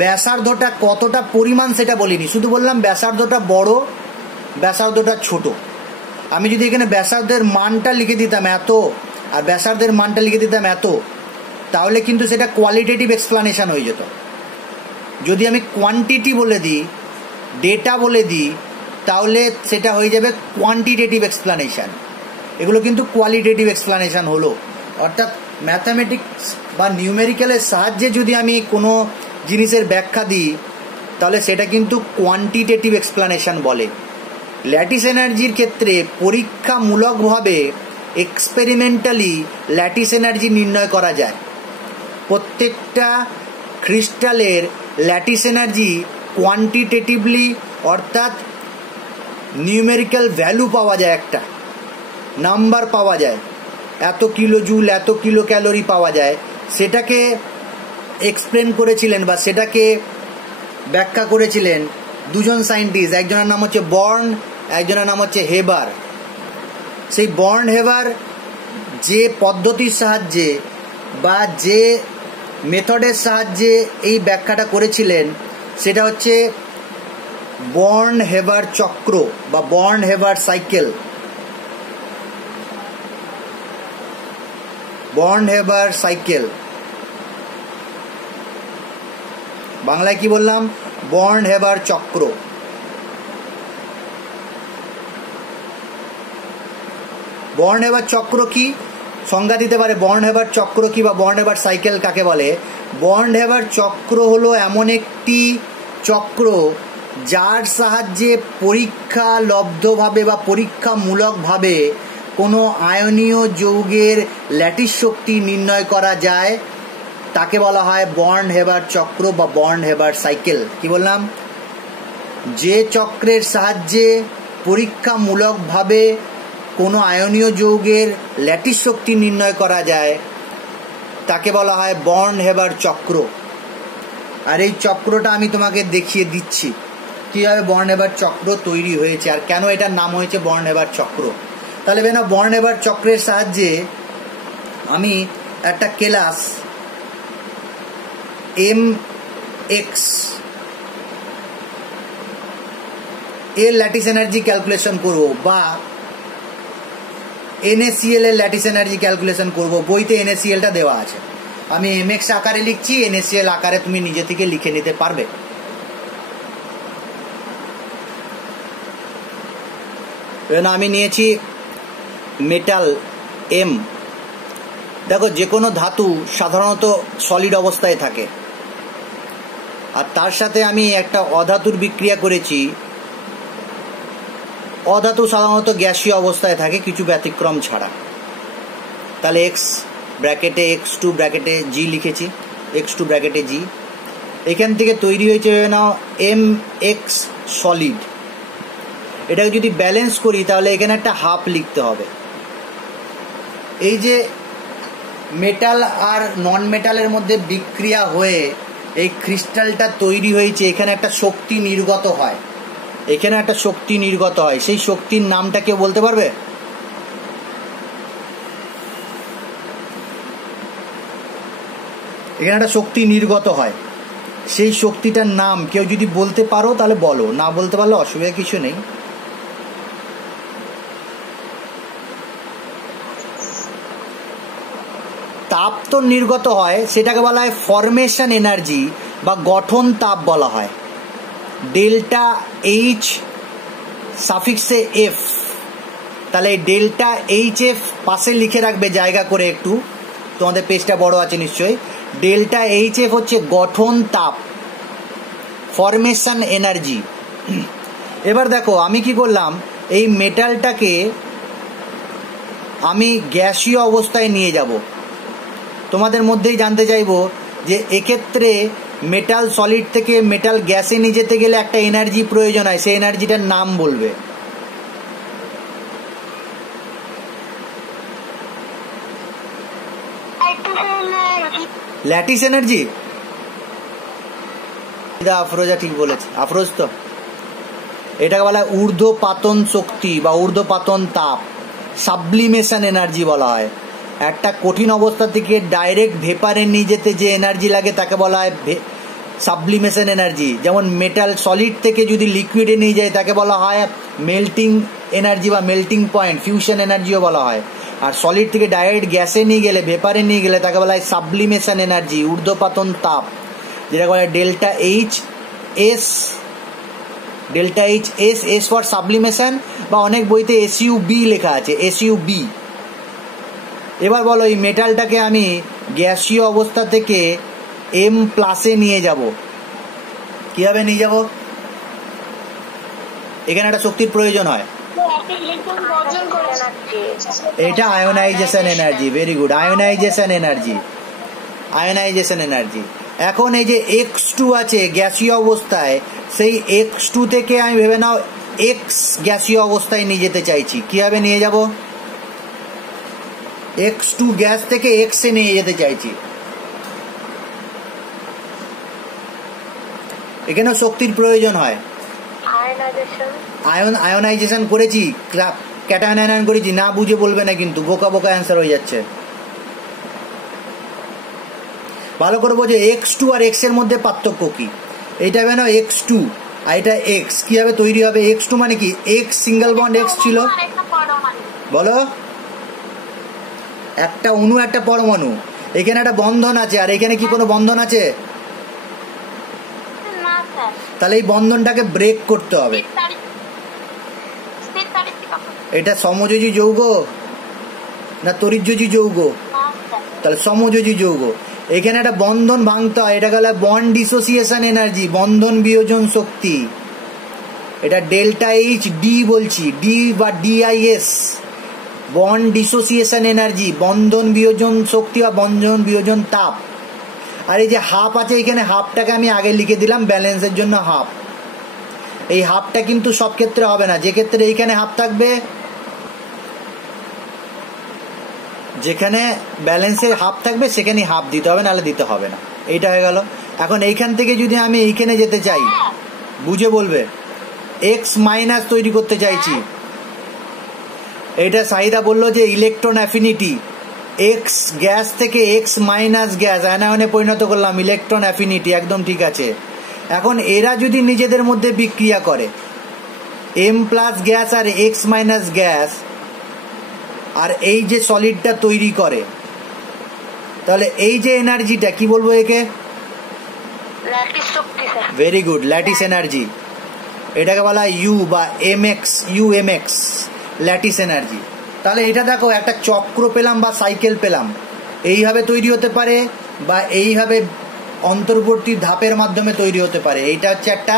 ব্যাসার্ধটা কতটা পরিমাণ সেটা বলিনি, শুধু বললাম ব্যাসার্ধটা বড়, ব্যাসার্ধটা ছোট। আমি যদি এখানে ব্যাসার্ধের মানটা লিখে দিতাম এত আর ব্যাসার্ধের মানটা লিখে দিতাম এত, তাহলে কিন্তু সেটা কোয়ালিটেটিভ এক্সপ্লানেশন হয়ে যেত। যদি আমি কোয়ান্টিটি বলে দিই, ডেটা বলে দিই, তাহলে সেটা হয়ে যাবে কোয়ান্টিটেটিভ এক্সপ্লানেশন। এগুলো কিন্তু কোয়ালিটেটিভ এক্সপ্লানেশন হলো। অর্থাৎ ম্যাথামেটিক্স বা নিউমেরিক্যালের সাহায্যে যদি আমি কোনো জিনিসের ব্যাখ্যা দিই, তাহলে সেটা কিন্তু কোয়ান্টিটেটিভ এক্সপ্লানেশন বলে। ল্যাটিস এনার্জির ক্ষেত্রে পরীক্ষামূলকভাবে এক্সপেরিমেন্টালি ল্যাটিস এনার্জি নির্ণয় করা যায়। প্রত্যেকটা ক্রিস্টালের ল্যাটিস এনার্জি কোয়ান্টিটেটিভলি, অর্থাৎ নিউমেরিক্যাল ভ্যালু পাওয়া যায়, একটা নাম্বার পাওয়া যায়, এত কিলো জুল, এত কিলো ক্যালোরি পাওয়া যায়। সেটাকে এক্সপ্লেন করেছিলেন বা সেটাকে ব্যাখ্যা করেছিলেন দুজন সায়েন্টিস্ট, একজনের নাম হচ্ছে বর্ন, একজনের নাম হচ্ছে হেবার। সেই বর্ন হেবার যে পদ্ধতির সাহায্যে বা যে মেথডের সাহায্যে এই ব্যাখ্যাটা করেছিলেন, সেটা হচ্ছে বর্ন হেবার চক্র বা born Haber cycle. Born Haber cycle, বাংলায় কি বললাম? বর্ন হেবার চক্র। বর্ন হেবার চক্র কি সংজ্ঞা দিতে পারে? বর্ন হেবার চক্র কি বা বর্ন হেবার সাইকেল কাকে বলে? বর্ন হেবার চক্র হলো এমন একটি চক্র যার সাহায্যে পরীক্ষালব্ধভাবে বা পরীক্ষামূলকভাবে কোনো আয়নীয় যৌগের ল্যাটিস শক্তি নির্ণয় করা যায়। তাকে বলা হয় বর্ন হেবার চক্র বা বর্ন হেবার সাইকেল। কি বললাম? যে চক্রের সাহায্যে পরীক্ষামূলকভাবে কোনো আয়নীয় যৌগের ল্যাটিস শক্তি নির্ণয় করা যায় তাকে বলা হয় বর্ন হেবার চক্র। আর এই চক্রটা আমি তোমাকে দেখিয়ে দিচ্ছি কীভাবে বর্ন হেবার চক্র তৈরি হয়েছে আর কেন এটার নাম হয়েছে বর্ন হেবার চক্র। তাহলে বেনা বর্ন হেবার চক্রের সাহায্যে আমি একটা ক্লাস MX এর ল্যাটিস এনার্জি ক্যালকুলেশন করব বা NaCl এর ল্যাটিস এনার্জি ক্যালকুলেশন করব। বইতে NaClটা দেওয়া আছে, আমি MX আকারে লিখছি, NaCl আকারে তুমি নিজে থেকে লিখে নিতে পারবে। আমি নিয়েছি মেটাল M। দেখো, যে কোনো ধাতু সাধারণত সলিড অবস্থায় থাকে, আর তার সাথে আমি একটা অধাতুর বিক্রিয়া করেছি। অধাতু সাধারণত গ্যাসীয় অবস্থায় থাকে কিছু ব্যতিক্রম ছাড়া। তাহলে X ব্র্যাকেটে X2 ব্র্যাকেটে G লিখেছি, X2 ব্র্যাকেটে G। এখান থেকে তৈরি হয়েছে না MX সলিড। এটাকে যদি ব্যালেন্স করি তাহলে এখানে একটা হাফ লিখতে হবে। এই যে মেটাল আর নন মেটালের মধ্যে বিক্রিয়া হয়ে এই ক্রিস্টালটা তৈরি হয়েছে, এখানে একটা শক্তি নির্গত হয়, এখানে একটা শক্তি নির্গত হয়। সেই শক্তির নামটা কেউ বলতে পারবে? এখানে একটা শক্তি নির্গত হয়, সেই শক্তিটার নাম কেউ যদি বলতে পারো তাহলে বলো, না বলতে পারলে অসুবিধা কিছু নেই। তাপ তো নির্গত হয়, সেটাকে বলা হয় ফরমেশন এনার্জি বা গঠন তাপ বলা হয়। Delta H সাফিক্সে F। তাহলে এই ডেল্টা HF পাশে লিখে রাখবে জায়গা করে একটু, তোমাদের পেজটা বড় আছে নিশ্চয়ই। ডেল্টা HF হচ্ছে গঠন তাপ, ফরমেশন এনার্জি। এবার দেখো আমি কি করলাম, এই মেটালটাকে আমি গ্যাসীয় অবস্থায় নিয়ে যাব। তোমাদের মধ্যেই জানতে চাইবো যে এক্ষেত্রে মেটাল সলিড থেকে মেটাল গ্যাসে নিয়ে যেতে গেলে একটা এনার্জি প্রয়োজন হয়, সেই এনার্জিটার নাম বলবে। ল্যাটিস এনার্জি, আফরোজা ঠিক বলেছে, আফরোজ তো। এটাকে বলা হয় ঊর্ধ্বপাতন শক্তি বা ঊর্ধ্বপাতন তাপ, সাবলিমেশন এনার্জি বলা হয়। একটা কঠিন অবস্থা থেকে ডাইরেক্ট ভেপারে নিয়ে যেতে যে এনার্জি লাগে তাকে বলা হয় সাবলিমেশন এনার্জি। যেমন মেটাল সলিড থেকে যদি লিকুইডে নিয়ে যায় তাকে বলা হয় মেল্টিং এনার্জি বা মেল্টিং পয়েন্ট, ফিউশন এনার্জিও বলা হয়। আর সলিড থেকে ডাইরেক্ট গ্যাসে নিয়ে গেলে, ভেপারে নিয়ে গেলে তাকে বলা হয় সাবলিমেশন এনার্জি, ঊর্ধ্বপাতন তাপ, যেটা বলা হয় delta H S. Delta H S, S for sublimation, বা অনেক বইতে এসইউ বি লেখা আছে, এসইউ বি। এবার বলো এই মেটালটাকে আমি গ্যাসীয় অবস্থা থেকে এম প্লাসে নিয়ে যাব, কিভাবে নিয়ে যাব? এখানে একটা শক্তির প্রয়োজন হয়, এটা ionisation energy. Very good, ionisation energy, ionisation energy. এখন এই যে X2 আছে গ্যাসীয় অবস্থায়, সেই X2 থেকে আমি ভেবে নাও X গ্যাসীয় অবস্থায় নিয়ে যেতে চাইছি, কিভাবে নিয়ে যাব? X2 গ্যাস থেকে X এ নিয়ে যেতে চাইছি, এখানেও শক্তির প্রয়োজন হয়। আয়োনাইজেশন করেছি, ক্যাটায়ন করেছি, না বুঝে বলবে না কিন্তু, বোকা বোকা অ্যান্সার হয়ে যাচ্ছে। ভালো করে বোঝো X2 আর X এর মধ্যে পার্থক্য কি। এইটা বেন X2 আর এটা X, কিভাবে তৈরি হবে? X2 মানে কি? X সিঙ্গেল বন্ড X ছিল, বলো, একটা অণু একটা পরমাণু, এখানে একটা বন্ধন আছে, আর এখানে কি কোনো বন্ধন আছে? তাহলে এই বন্ধনটাকে ব্রেক করতে হবে। এটা সমযোজী যৌগ না তড়িৎযোজী যৌগ? তাহলে সমযোজী যৌগ। এখানে একটা বন্ধন ভাঙতে হয়, এটা গেল বন্ড ডিসোসিয়েশন এনার্জি, বন্ধন বিয়োজন শক্তি। এটা ডেল্টা এইচ ডি বলছি, ডি বা ডিআইএস, বন্ড ডিসোসিয়েশন এনার্জি, বন্ধন বিয়োজন শক্তি বা বন্ধন বিয়োজন তাপ। আর এই যে হাফ আছে এখানে, হাফটাকে আমি আগে লিখে দিলাম ব্যালেন্সের জন্য হাফ। এই হাফটা কিন্তু সব ক্ষেত্রে হবে না, যে ক্ষেত্রে এইখানে হাফ থাকবে, যেখানে ব্যালেন্সের হাফ থাকবে সেখানে হাফ দিতে হবে, নাহলে দিতে হবে না। এইটা হয়ে গেল। এখন এইখান থেকে যদি আমি এইখানে যেতে চাই, বুঝে বলবে, এক্স মাইনাস তৈরি করতে চাইছি, এটা সাহিদা বললো যে ইলেকট্রন অ্যাফিনিটি, এক্স গ্যাস থেকে এক্স মাইনাস গ্যাস অ্যানায়নে পরিণত করলাম, ইলেকট্রন অ্যাফিনিটি, একদম ঠিক আছে। এখন এরা যদি নিজেদের মধ্যে বিক্রিয়া করে, এম প্লাস গ্যাস আর এক্স মাইনাস গ্যাস, আর এই যে সলিডটা তৈরি করে, তাহলে এই যে এনার্জিটা কি বলবো একে? Very good, lattice energy. এটাকে বলা হয় ইউ বা এমএক্স, ইউএমএক্স, ল্যাটিস এনার্জি। তাহলে এটা দেখো একটা চক্র পেলাম বা সাইকেল পেলাম, এইভাবে তৈরি হতে পারে বা এইভাবে অন্তর্বর্তী ধাপের মাধ্যমে তৈরি হতে পারে। এইটা হচ্ছে একটা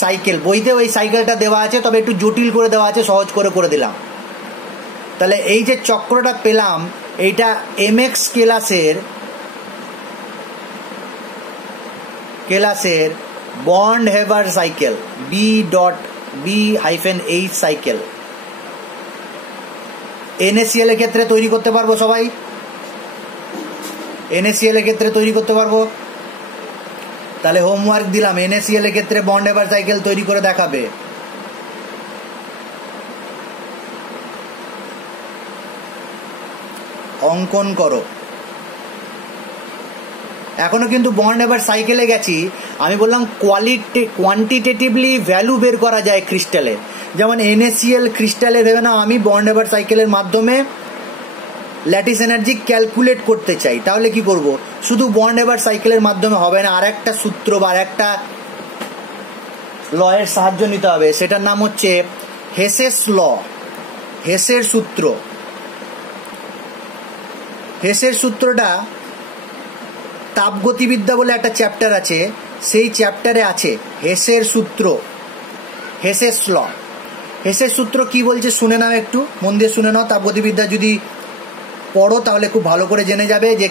সাইকেল, বইতে ওই সাইকেলটা দেওয়া আছে, তবে একটু জটিল করে দেওয়া আছে, সহজ করে করে দিলাম। তাহলে এই যে চক্রটা পেলাম, এইটা এমএক্স কেলাসের বন্ড হেভার সাইকেল, B.B-H সাইকেল। NaCl এর ক্ষেত্রে তৈরি করতে পারবো সবাই, NaCl এর ক্ষেত্রে তৈরি করতে পারবো। তাহলে হোমওয়ার্ক দিলাম, NaCl এর ক্ষেত্রে বন্ড হেভার সাইকেল তৈরি করে দেখাবে। অঙ্কন করো। এখনো কিন্তু বন্ড হেভার সাইকেলে গেছি, আমি বললাম কোয়ান্টিটেটিভলি ভ্যালু বের করা যায় ক্রিস্টালে। যেমন NaCl ক্রিস্টালে ভেবে নাও আমি বন্ড হেভার সাইকেলের মাধ্যমে ল্যাটিস এনার্জি ক্যালকুলেট করতে চাই, তাহলে কি করব? শুধু বন্ড হেভার সাইকেলের মাধ্যমে হবে না, আর একটা সূত্র বা একটা ল এর সাহায্য নিতে হবে, সেটার নাম হচ্ছে হেসেস ল, হেসের সূত্র। হেসের সূত্রটা তাপগতিবিদ্যা বলে একটা চ্যাপ্টার আছে, সেই চ্যাপ্টারে আছে হেসের সূত্র, হেসেস ল। হেসের সূত্র কি বলছে শুনে নাও, একটু মন দিয়ে শুনে নাও। তাপগতিবিদ্যা যদি পড়ো তাহলে খুব ভালো করে জেনে যাবে যে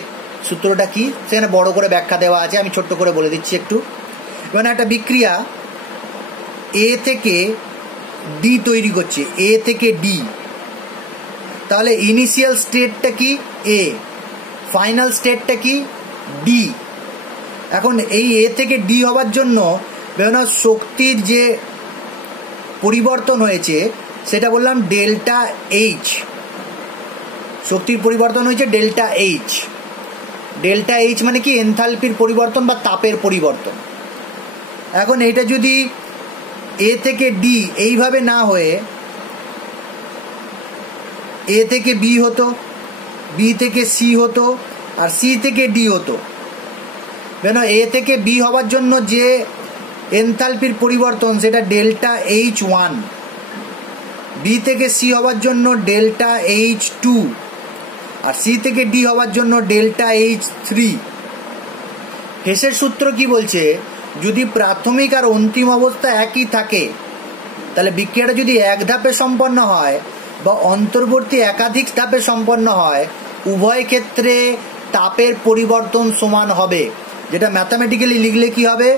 সূত্রটা কি, সেখানে বড় করে ব্যাখ্যা দেওয়া আছে, আমি ছোট্ট করে বলে দিচ্ছি একটু। মানে একটা বিক্রিয়া এ থেকে ডি তৈরি করছে, এ থেকে ডি, তাহলে ইনিশিয়াল স্টেটটা কি? এ। ফাইনাল স্টেটটা কি? ডি। এখন এই এ থেকে ডি হওয়ার জন্য বিভিন্ন শক্তির যে পরিবর্তন হয়েছে সেটা বললাম ডেল্টা এইচ। শক্তির পরিবর্তন হয়েছে ডেল্টা এইচ। ডেল্টা এইচ মানে কি এনথালপির পরিবর্তন বা তাপের পরিবর্তন। এখন এইটা যদি এ থেকে ডি এইভাবে না হয়ে এ থেকে বি হতো, বি থেকে সি হতো, আর সি থেকে ডি হতো, কেন এ থেকে বি হওয়ার জন্য যে এনথালপির পরিবর্তন সেটা ডেল্টা এইচ ওয়ান, বি থেকে সি হওয়ার জন্য ডেল্টা এইচ টু, আর সি থেকে ডি হওয়ার জন্য ডেল্টা এইচ থ্রি। হেসের সূত্র কি বলছে, যদি প্রাথমিক আর অন্তিম অবস্থা একই থাকে তাহলে বিক্রিয়াটা যদি এক ধাপে সম্পন্ন হয় বা অন্তর্বর্তী একাধিক ধাপে সম্পন্ন হয়, উভয় ক্ষেত্রে তাপের পরিবর্তন সমান হবে। যেটা ম্যাথামেটিক্যালি লিখলে কি হবে,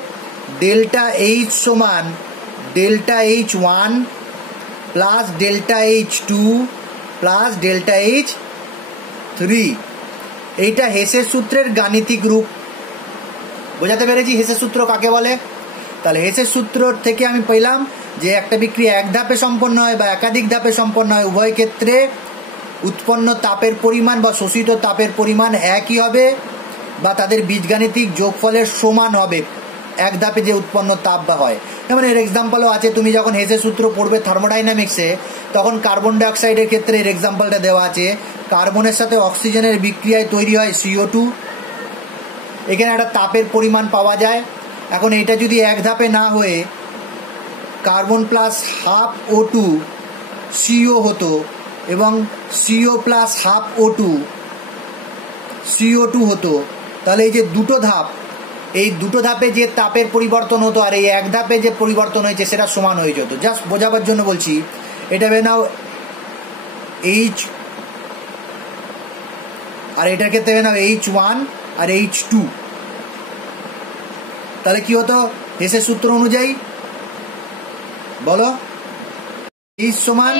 ডেল্টা এইচ সমান delta H one plus delta H two plus delta H three. এইটা হেসের সূত্রের গাণিতিক রূপ। বোঝাতে পেরেছি হেসের সূত্র কাকে বলে? তাহলে হেসের সূত্র থেকে আমি পেলাম যে একটা বিক্রিয়া এক ধাপে সম্পন্ন হয় বা একাধিক ধাপে সম্পন্ন হয়, উভয় ক্ষেত্রে উৎপন্ন তাপের পরিমাণ বা শোষিত তাপের পরিমাণ একই হবে বা তাদের বীজগাণিতিক যোগফলের সমান হবে এক ধাপে যে উৎপন্ন তাপ বা হয়। যেমন এর এক্সাম্পলও আছে, তুমি যখন হেসের সূত্র পড়বে থার্মোডাইনামিক্সে তখন কার্বন ডাইঅক্সাইডের ক্ষেত্রে এর এক্সাম্পলটা দেওয়া আছে। কার্বনের সাথে অক্সিজেনের বিক্রিয়ায় তৈরি হয় CO2, এখানে একটা তাপের পরিমাণ পাওয়া যায়। এখন এটা যদি এক ধাপে না হয়ে carbon plus half O2 CO হতো এবং CO plus half O2 CO2 হতো, তাহলে এই যে দুটো ধাপ, এই দুটো ধাপে যে তাপের পরিবর্তন হতো আর এই এক ধাপে যে পরিবর্তন হয়েছে সেটা সমান হয়ে যেত। জাস্ট বোঝাবার জন্য বলছি, এটা নাও H আর এটার ক্ষেত্রে নাও H1 আর H2। তাহলে কি হতো হেসের সূত্র অনুযায়ী, বলো? H সমান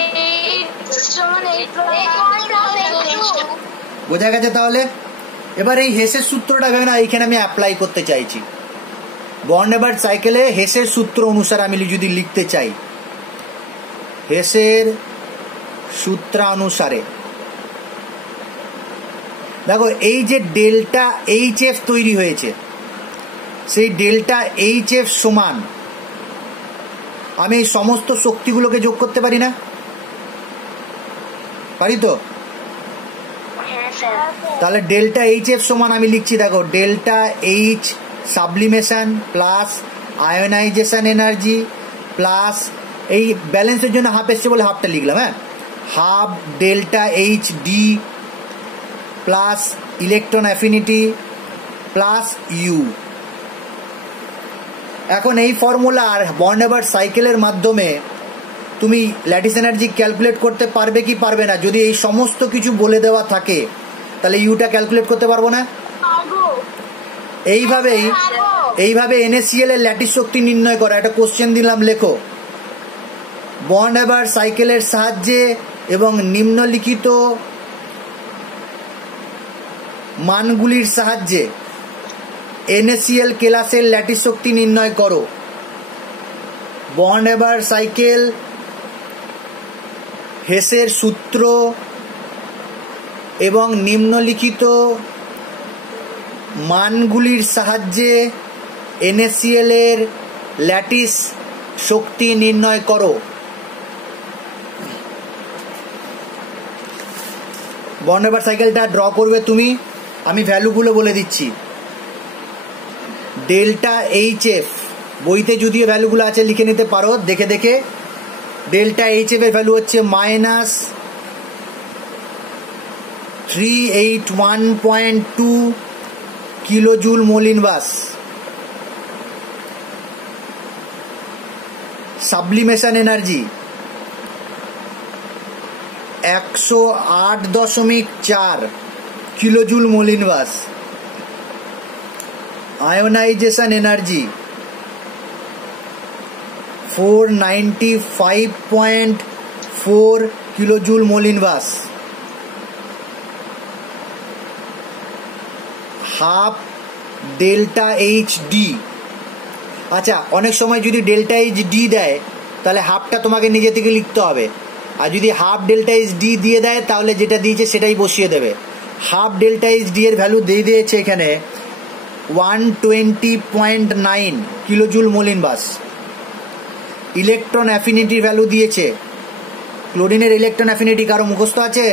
বোঝা গেছে? তাহলে এবার এই হেসের সূত্রটা ভেবে না এইখানে আমি অ্যাপ্লাই করতে চাইছি। বর্ন-এবার্ট সাইকেলে হেসের সূত্র অনুসারে আমি যদি লিখতে চাই, হেসের সূত্রানুসারে দেখো এই যে ডেল্টা এইচএফ তৈরি হয়েছে, সেই ডেল্টা এইচএফ সমান আমি এই সমস্ত শক্তিগুলোকে যোগ করতে পারি না? পারি তো? তাহলে ডেল্টা এইচএফ সমান আমি লিখছি, দেখো delta H sublimation plus ionisation energy plus এই ব্যালেন্সের জন্য হাফ এসছে বলে হাফটা লিখলাম, হ্যাঁ, half delta H D plus electron affinity plus U. এখন এই ফর্মুলা আর বর্ন-এবার্ট সাইকেলের মাধ্যমে তুমি ল্যাটিস এনার্জি ক্যালকুলেট করতে পারবে কি পারবে না? যদি এই সমস্ত কিছু বলে দেওয়া থাকে তাহলে ইউটা ক্যালকুলেট করতে পারবো না? এইভাবে NaCl এর ল্যাটিস শক্তি নির্ণয় করা। একটা কোশ্চেন দিলাম, লেখো। বর্ন-এবার্ট সাইকেলের সাহায্যে এবং নিম্নলিখিত মানগুলির সাহায্যে NaCl কেলাসের ল্যাটিস শক্তি নির্ণয় করো। বর্ন-এবার্ট সাইকেল, হেসের সূত্র এবং নিম্নলিখিত মানগুলির সাহায্যে NaCl এর ল্যাটিস শক্তি নির্ণয় করো। বর্ন-এবার্ট সাইকেলটা ড্র করবে তুমি, আমি ভ্যালুগুলো বলে দিচ্ছি। ডেল্টা এইচএফ বইতে যদিও ভ্যালুগুলো আছে লিখে নিতে পারো দেখে দেখে। ডেল্টা এইচএফ এর ভ্যালু হচ্ছে -381.2 kilojoule mole inverse. Sublimation energy 108.4 kilojoule mole inverse. Ionisation energy 495.4 kilojoule mole inverse. Half delta H D. আচ্ছা, অনেক সময় যদি ডেল্টা এইচ ডি দেয় তাহলে হাফটা তোমাকে নিজে থেকে লিখতে হবে, আর যদি হাফ ডেল্টা এইচ ডি দিয়ে দেয় তাহলে যেটা দিয়েছে সেটাই বসিয়ে দেবে। হাফ ডেল্টা এইচ ডি এর ভ্যালু দিয়ে দিয়েছে এখানে 120.9 কিলোজুল মোল ইনভার্স। ইলেকট্রন অ্যাফিনিটির ভ্যালু দিয়েছে, ক্লোরিনের ইলেকট্রন অ্যাফিনিটি কারো মুখস্থ আছে?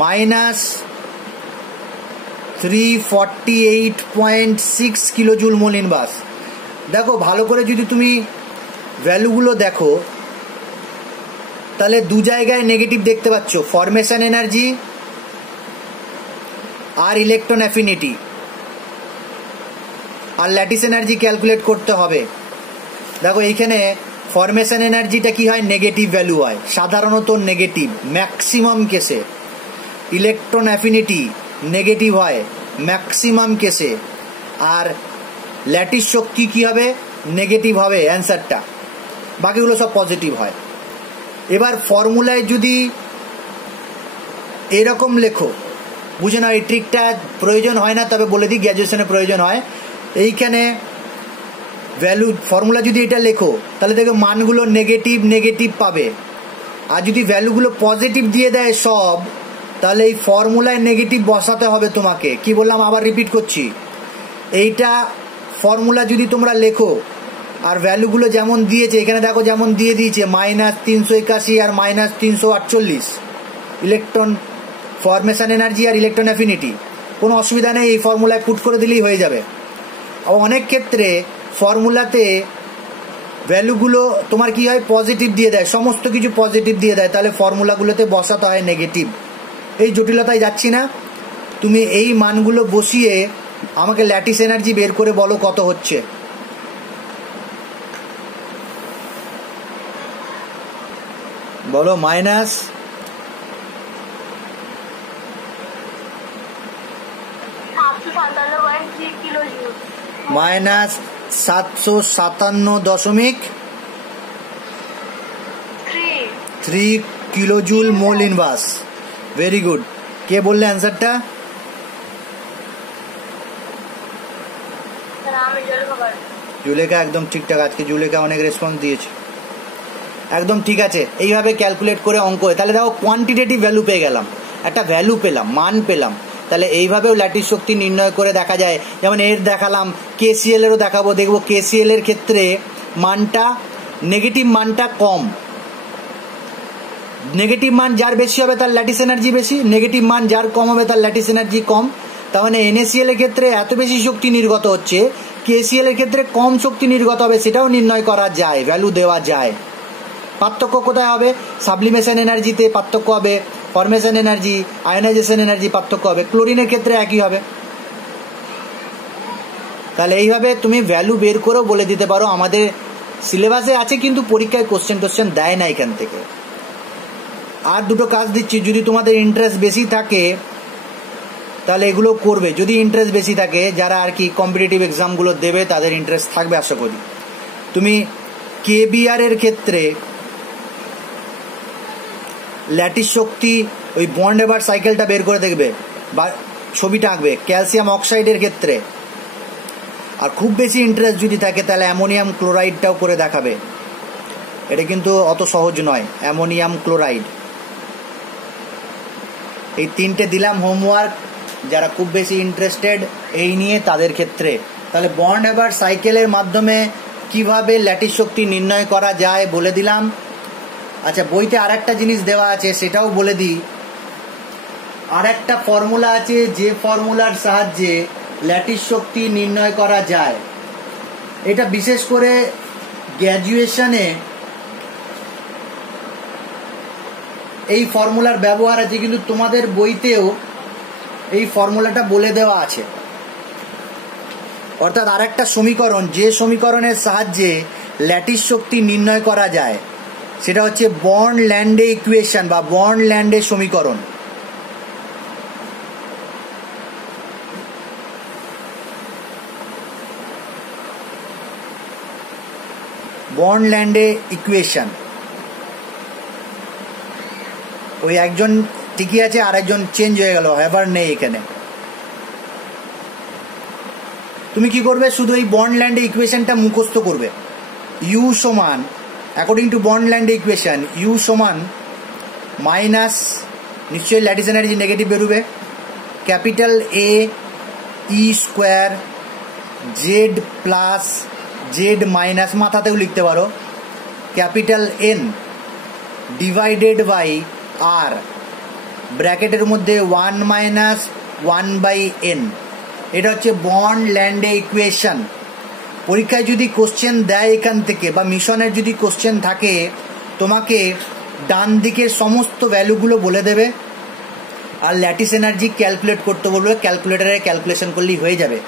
-348.6 কিলোজুল মোল ইনভার্স। দেখো ভালো করে যদি তুমি ভ্যালুগুলো দেখো তাহলে দু জায়গায় নেগেটিভ দেখতে পাচ্ছ, ফরমেশন এনার্জি আর ইলেকট্রন অ্যাফিনিটি, আর ল্যাটিস এনার্জি ক্যালকুলেট করতে হবে। দেখো এইখানে ফরমেশন এনার্জিটা কি হয়, নেগেটিভ ভ্যালু হয়, সাধারণত নেগেটিভ ম্যাক্সিমাম কেসে। ইলেকট্রন অ্যাফিনিটি নেগেটিভ হয় ম্যাক্সিমাম কেসে, আর ল্যাটিস শক্তি কি হবে, নেগেটিভ হবে অ্যান্সারটা, বাকিগুলো সব পজিটিভ হয়। এবার ফর্মুলায় যদি এরকম লেখো, বুঝে নাও এই ট্রিকটা প্রয়োজন হয় না, তবে বলে দিই গ্র্যাজুয়েশনে প্রয়োজন হয়। এইখানে ভ্যালু ফর্মুলা যদি এটা লেখো তাহলে দেখো মানগুলো নেগেটিভ নেগেটিভ পাবে, আর যদি ভ্যালুগুলো পজিটিভ দিয়ে দেয় সব, তাহলে এই ফর্মুলায় নেগেটিভ বসাতে হবে তোমাকে। কি বললাম আবার রিপিট করছি, এইটা ফর্মুলা যদি তোমরা লেখো আর ভ্যালুগুলো যেমন দিয়েছে এখানে দেখো যেমন দিয়ে দিয়েছে -381 আর -348 ইলেকট্রন ফরমেশন এনার্জি আর ইলেকট্রন অ্যাফিনিটি, কোনো অসুবিধা নেই, এই ফর্মুলায় পুট করে দিলেই হয়ে যাবে। অনেক ক্ষেত্রে ফর্মুলাতে ভ্যালুগুলো তোমার কি হয়, পজিটিভ দিয়ে দেয়, সমস্ত কিছু পজিটিভ দিয়ে দেয়, তাহলে ফর্মুলাগুলোতে বসাতে হয় নেগেটিভ। এই জটিলতায় যাচ্ছি না, তুমি এই মানগুলো বসিয়ে আমাকে ল্যাটিস এনার্জি বের করে বলো কত হচ্ছে। বলো minus -757.3 kilojoule mole inverse. Very good. কে বললে অ্যান্সারটা? জুলেখা, একদম ঠিকঠাক। আজকে জুলেখা অনেক রেসপন্স দিয়েছে, একদম ঠিক আছে। এইভাবে ক্যালকুলেট করে অঙ্ক, তাহলে দেখো কোয়ান্টিটেটিভ ভ্যালু পেয়ে গেলাম, একটা ভ্যালু পেলাম, মান পেলাম। তাহলে এইভাবেও ল্যাটিস শক্তি নির্ণয় করে দেখা যায়। যেমন এর দেখালাম, কেসিএল এরও দেখাবো, দেখবো কেসিএল এর ক্ষেত্রে মানটা নেগেটিভ, মানটা কম। নেগেটিভ মান যার বেশি হবে তার ল্যাটিস এনার্জি বেশি, নেগেটিভ মান যার কম হবে তার ল্যাটিস এনার্জি কম। তার মানে এনএসিএল এর ক্ষেত্রে এত বেশি শক্তি নির্গত হচ্ছে, কেসিএল এর ক্ষেত্রে কম শক্তি নির্গত হবে, সেটাও নির্ণয় করা যায়, ভ্যালু দেওয়া যায়। পার্থক্য কোথায় হবে? সাবলিমেশন এনার্জিতে পার্থক্য হবে, ফরমেশন এনার্জি, আয়োনাইজেশন এনার্জি পার্থক্য হবে। ক্লোরিনের ক্ষেত্রে একই হবে। তাহলে এইভাবে তুমি ভ্যালু বের করেও বলে দিতে পারো। আমাদের সিলেবাসে আছে, কিন্তু পরীক্ষায় কোশ্চেন দেয় না এখান থেকে। আর দুটো কাজ দিচ্ছি, যদি তোমাদের ইন্টারেস্ট বেশি থাকে তাহলে এগুলো করবে। যদি ইন্টারেস্ট বেশি থাকে, যারা আর কি কম্পিটিটিভ এক্সামগুলো দেবে তাদের ইন্টারেস্ট থাকবে আশা করি। তুমি কেবিআর এর ক্ষেত্রে ল্যাটিস শক্তি ওই বন্ড এবার সাইকেলটা বের করে দেখবে বা ছবিটা আঁকবে ক্যালসিয়াম অক্সাইডের ক্ষেত্রে। আর খুব বেশি ইন্টারেস্ট যদি থাকে তাহলে অ্যামোনিয়াম ক্লোরাইডটাও করে দেখাবে। এটা কিন্তু অত সহজ নয়, অ্যামোনিয়াম ক্লোরাইড। এই তিনটে দিলাম হোমওয়ার্ক, যারা খুব বেশি ইন্টারেস্টেড এই নিয়ে তাদের ক্ষেত্রে। তাহলে বন্ড এবার সাইকেলের মাধ্যমে কিভাবে ল্যাটিস শক্তি নির্ণয় করা যায় বলে দিলাম। আচ্ছা, বইতে আর একটা জিনিস দেওয়া আছে, সেটাও বলে দিই। আর একটা ফর্মুলা আছে, যে ফর্মুলার সাহায্যে ল্যাটিস শক্তি নির্ণয় করা যায়। এটা বিশেষ করে গ্র্যাজুয়েশনে এই ফর্মুলার ব্যবহার আছে, কিন্তু তোমাদের বইতেও এই ফর্মুলাটা বলে দেওয়া আছে। অর্থাৎ আর একটা সমীকরণ, যে সমীকরণের সাহায্যে ল্যাটিস শক্তি নির্ণয় করা যায়, সেটা হচ্ছে বন্ড ল্যান্ডে ইকুয়েশন বা বন্ড ল্যান্ডে সমীকরণ। বন্ড ল্যান্ডে ইকুয়েশন। ওই একজন ঠিকই আছে, আর একজন চেঞ্জ হয়ে গেল, এবার নেই এখানে। তুমি কি করবে, শুধু এই বন্ডল্যান্ড ইকুয়েশনটা মুখস্থ করবে। ইউ সমান according to Born Lande equation U সমান মাইনাস, নিশ্চয়ই ল্যাটিস এনার্জি নেগেটিভ বেরোবে, capital A E square Z plus Z minus, মাথাতেও লিখতে পারো, capital N divided by R, ব্র্যাকেটের মধ্যে 1 মাইনাস 1/n। এটা হচ্ছে বন্ডল্যান্ড ইকুয়েশন। পরীক্ষায় যদি কোশ্চেন দেয় এখান থেকে বা মিশনের যদি কোশ্চেন থাকে, তোমাকে ডান দিকের সমস্ত ভ্যালুগুলো বলে দেবে আর ল্যাটিস এনার্জি ক্যালকুলেট করতে বলবে, ক্যালকুলেটারে ক্যালকুলেশন করলেই হয়ে যাবে।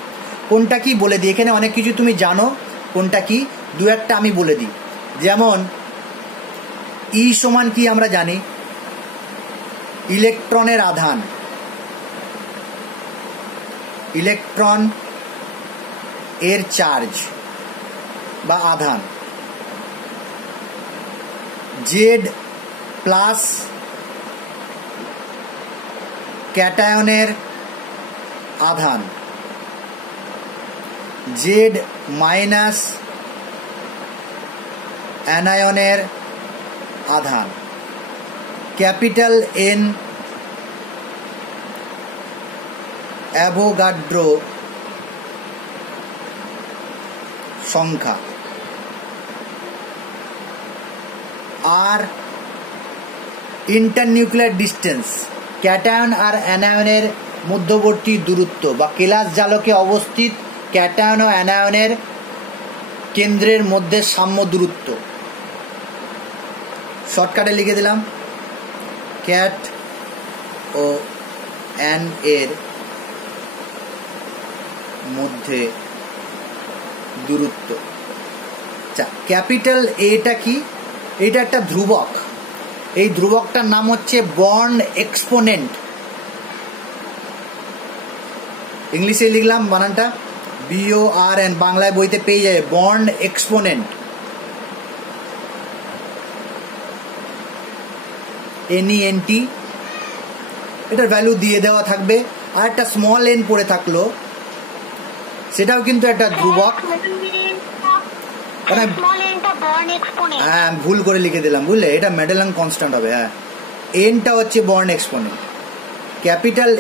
কোনটা কি বলে দিই, এখানে অনেক কিছু তুমি জানো, কোনটা কি দু একটা আমি বলে দিই। যেমন ই সমান কি আমরা জানি, ইলেকট্রনের আধান, ইলেকট্রন এর চার্জ বা আধান, জেড প্লাস ক্যাটায়নের আধান, জেড মাইনাস অ্যানায়নের আধান, ক্যাপিটাল এন অ্যাভোগাড্রো সংখ্যা, আর ইন্টারনিউক্লিয়ার ডিস্টেন্স, ক্যাটায়ন আর অ্যানায়নের মধ্যবর্তী দূরত্ব বা কেলাস জালকে অবস্থিত ক্যাটায়ন ও অ্যানায়নের কেন্দ্রের মধ্যে সাম্য দূরত্ব। শর্টকাটে লিখে দিলাম ক্যাট ও অ্যান এর মধ্যে দূরত্ব। আচ্ছা, ক্যাপিটাল এটা কি, এটা একটা ধ্রুবক, এই ধ্রুবকটার নাম হচ্ছে বন্ড এক্সপোনেন্ট। ইংলিশে লিখলাম বানানটা BORN, বাংলায় বইতে পেয়ে যাবে বন্ড এক্সপোনেন্ট, NENT। এটার ভ্যালু দিয়ে দেওয়া থাকবে, আর একটা স্মল এন পড়ে থাকলো, সেটাও কিন্তু একটা ধ্রুবক, হ্যাঁ ভুল করে লিখে দিলাম বুঝলে, এটা মেডেলান কনস্ট্যান্ট হবে। হ্যাঁ, এনটা হচ্ছে বর্ন এক্সপোনেন্ট, ক্যাপিটাল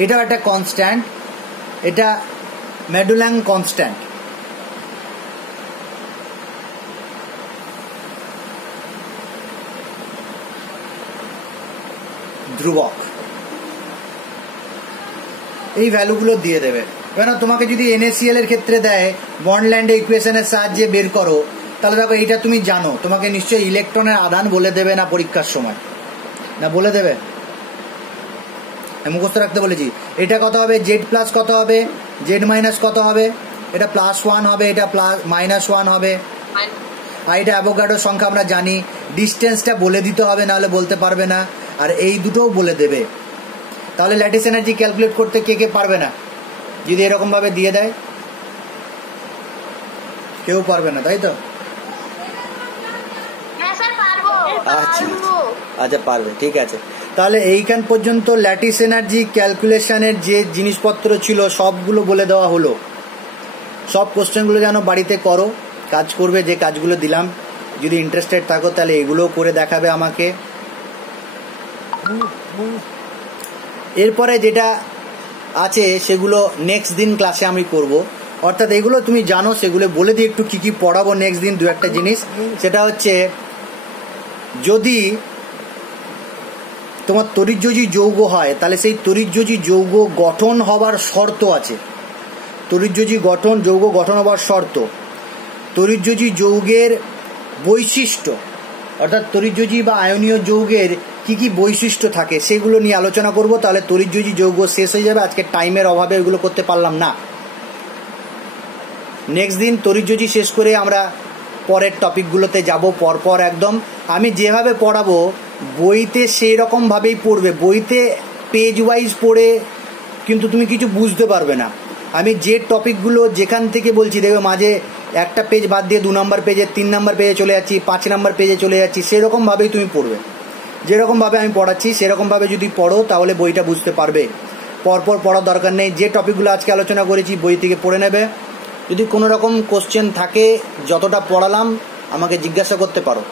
এটাও একটা কনস্ট্যান্ট, এটা মেডেলান কনস্ট্যান্ট। ধ্রুবক, এই ভ্যালুগুলো দিয়ে দেবে। কেন তোমাকে যদি NaCl এর ক্ষেত্রে দেয় বন্ডল্যান্ড ইকুয়েশনের সাহায্যে বের করো, তাহলে দেখো এইটা তুমি জানো, তোমাকে নিশ্চয়ই ইলেকট্রনের আধান বলে দেবে না পরীক্ষার সময়, না বলে দেবে, মুখস্থ রাখতে বলেছি। এটা কত হবে, জেড প্লাস কত হবে, জেড মাইনাস কত হবে, এটা +1 হবে, এটা -1 হবে, আর এটা অ্যাভোগাড্রো সংখ্যা আমরা জানি, ডিস্টেন্সটা বলে দিতে হবে, নাহলে বলতে পারবে না, আর এই দুটোও বলে দেবে। তাহলে ল্যাটিস এনার্জি ক্যালকুলেট করতে কে কে পারবে না যদি এরকম ভাবে দিয়ে দেয়? কেউ পারবে না, তাই তো? আচ্ছা পারবে, ঠিক আছে। তাহলে এইখান পর্যন্ত ল্যাটিস এনার্জি ক্যালকুলেশনের যে জিনিসপত্র ছিল সবগুলো বলে দেওয়া হলো। সব কোশ্চেনগুলো যেন বাড়িতে করো, কাজ করবে যে কাজগুলো দিলাম। যদি ইন্টারেস্টেড থাকো তাহলে এগুলোও করে দেখাবে আমাকে। এরপরে যেটা আছে সেগুলো নেক্সট দিন ক্লাসে আমি করব, অর্থাৎ এগুলো তুমি জানো, সেগুলো বলে দিই একটু কি কি পড়াবো নেক্সট দিন। দু একটা জিনিস, সেটা হচ্ছে যদি তোমার তড়িৎযোজী যৌগ হয় তাহলে সেই তড়িৎযোজী যৌগ গঠন হবার শর্ত আছে। তড়িৎযোজী যৌগ গঠন হবার শর্ত, তড়িৎযোজী যৌগের বৈশিষ্ট্য, অর্থাৎ তড়িৎযোজী বা আয়নীয় যৌগের কি কি বৈশিষ্ট্য থাকে সেগুলো নিয়ে আলোচনা করব। তাহলে তড়িৎযোজী যৌগ শেষ হয়ে যাবে, আজকে টাইমের অভাবে এগুলো করতে পারলাম না। নেক্সট দিন তড়িৎযোজী শেষ করে আমরা পরের টপিকগুলোতে যাব পরপর একদম। আমি যেভাবে পড়াবো বইতে সেই রকমভাবেই পড়বে, বইতে পেজ ওয়াইজ পড়ে কিন্তু তুমি কিছু বুঝতে পারবে না। আমি যে টপিকগুলো যেখান থেকে বলছি দেখবে মাঝে একটা পেজ বাদ দিয়ে 2 নম্বর পেজে, 3 নম্বর পেজে চলে যাচ্ছি, 5 নম্বর পেজে চলে যাচ্ছি, সেরকমভাবেই তুমি পড়বে। যেরকমভাবে আমি পড়াচ্ছি সেরকমভাবে যদি পড়ো তাহলে বইটা বুঝতে পারবে। পরপর পড়ার দরকার নেই, যে টপিকগুলো আজকে আলোচনা করেছি বই থেকে পড়ে নেবে। যদি কোনো রকম কোশ্চেন থাকে যতটা পড়ালাম আমাকে জিজ্ঞাসা করতে পারো।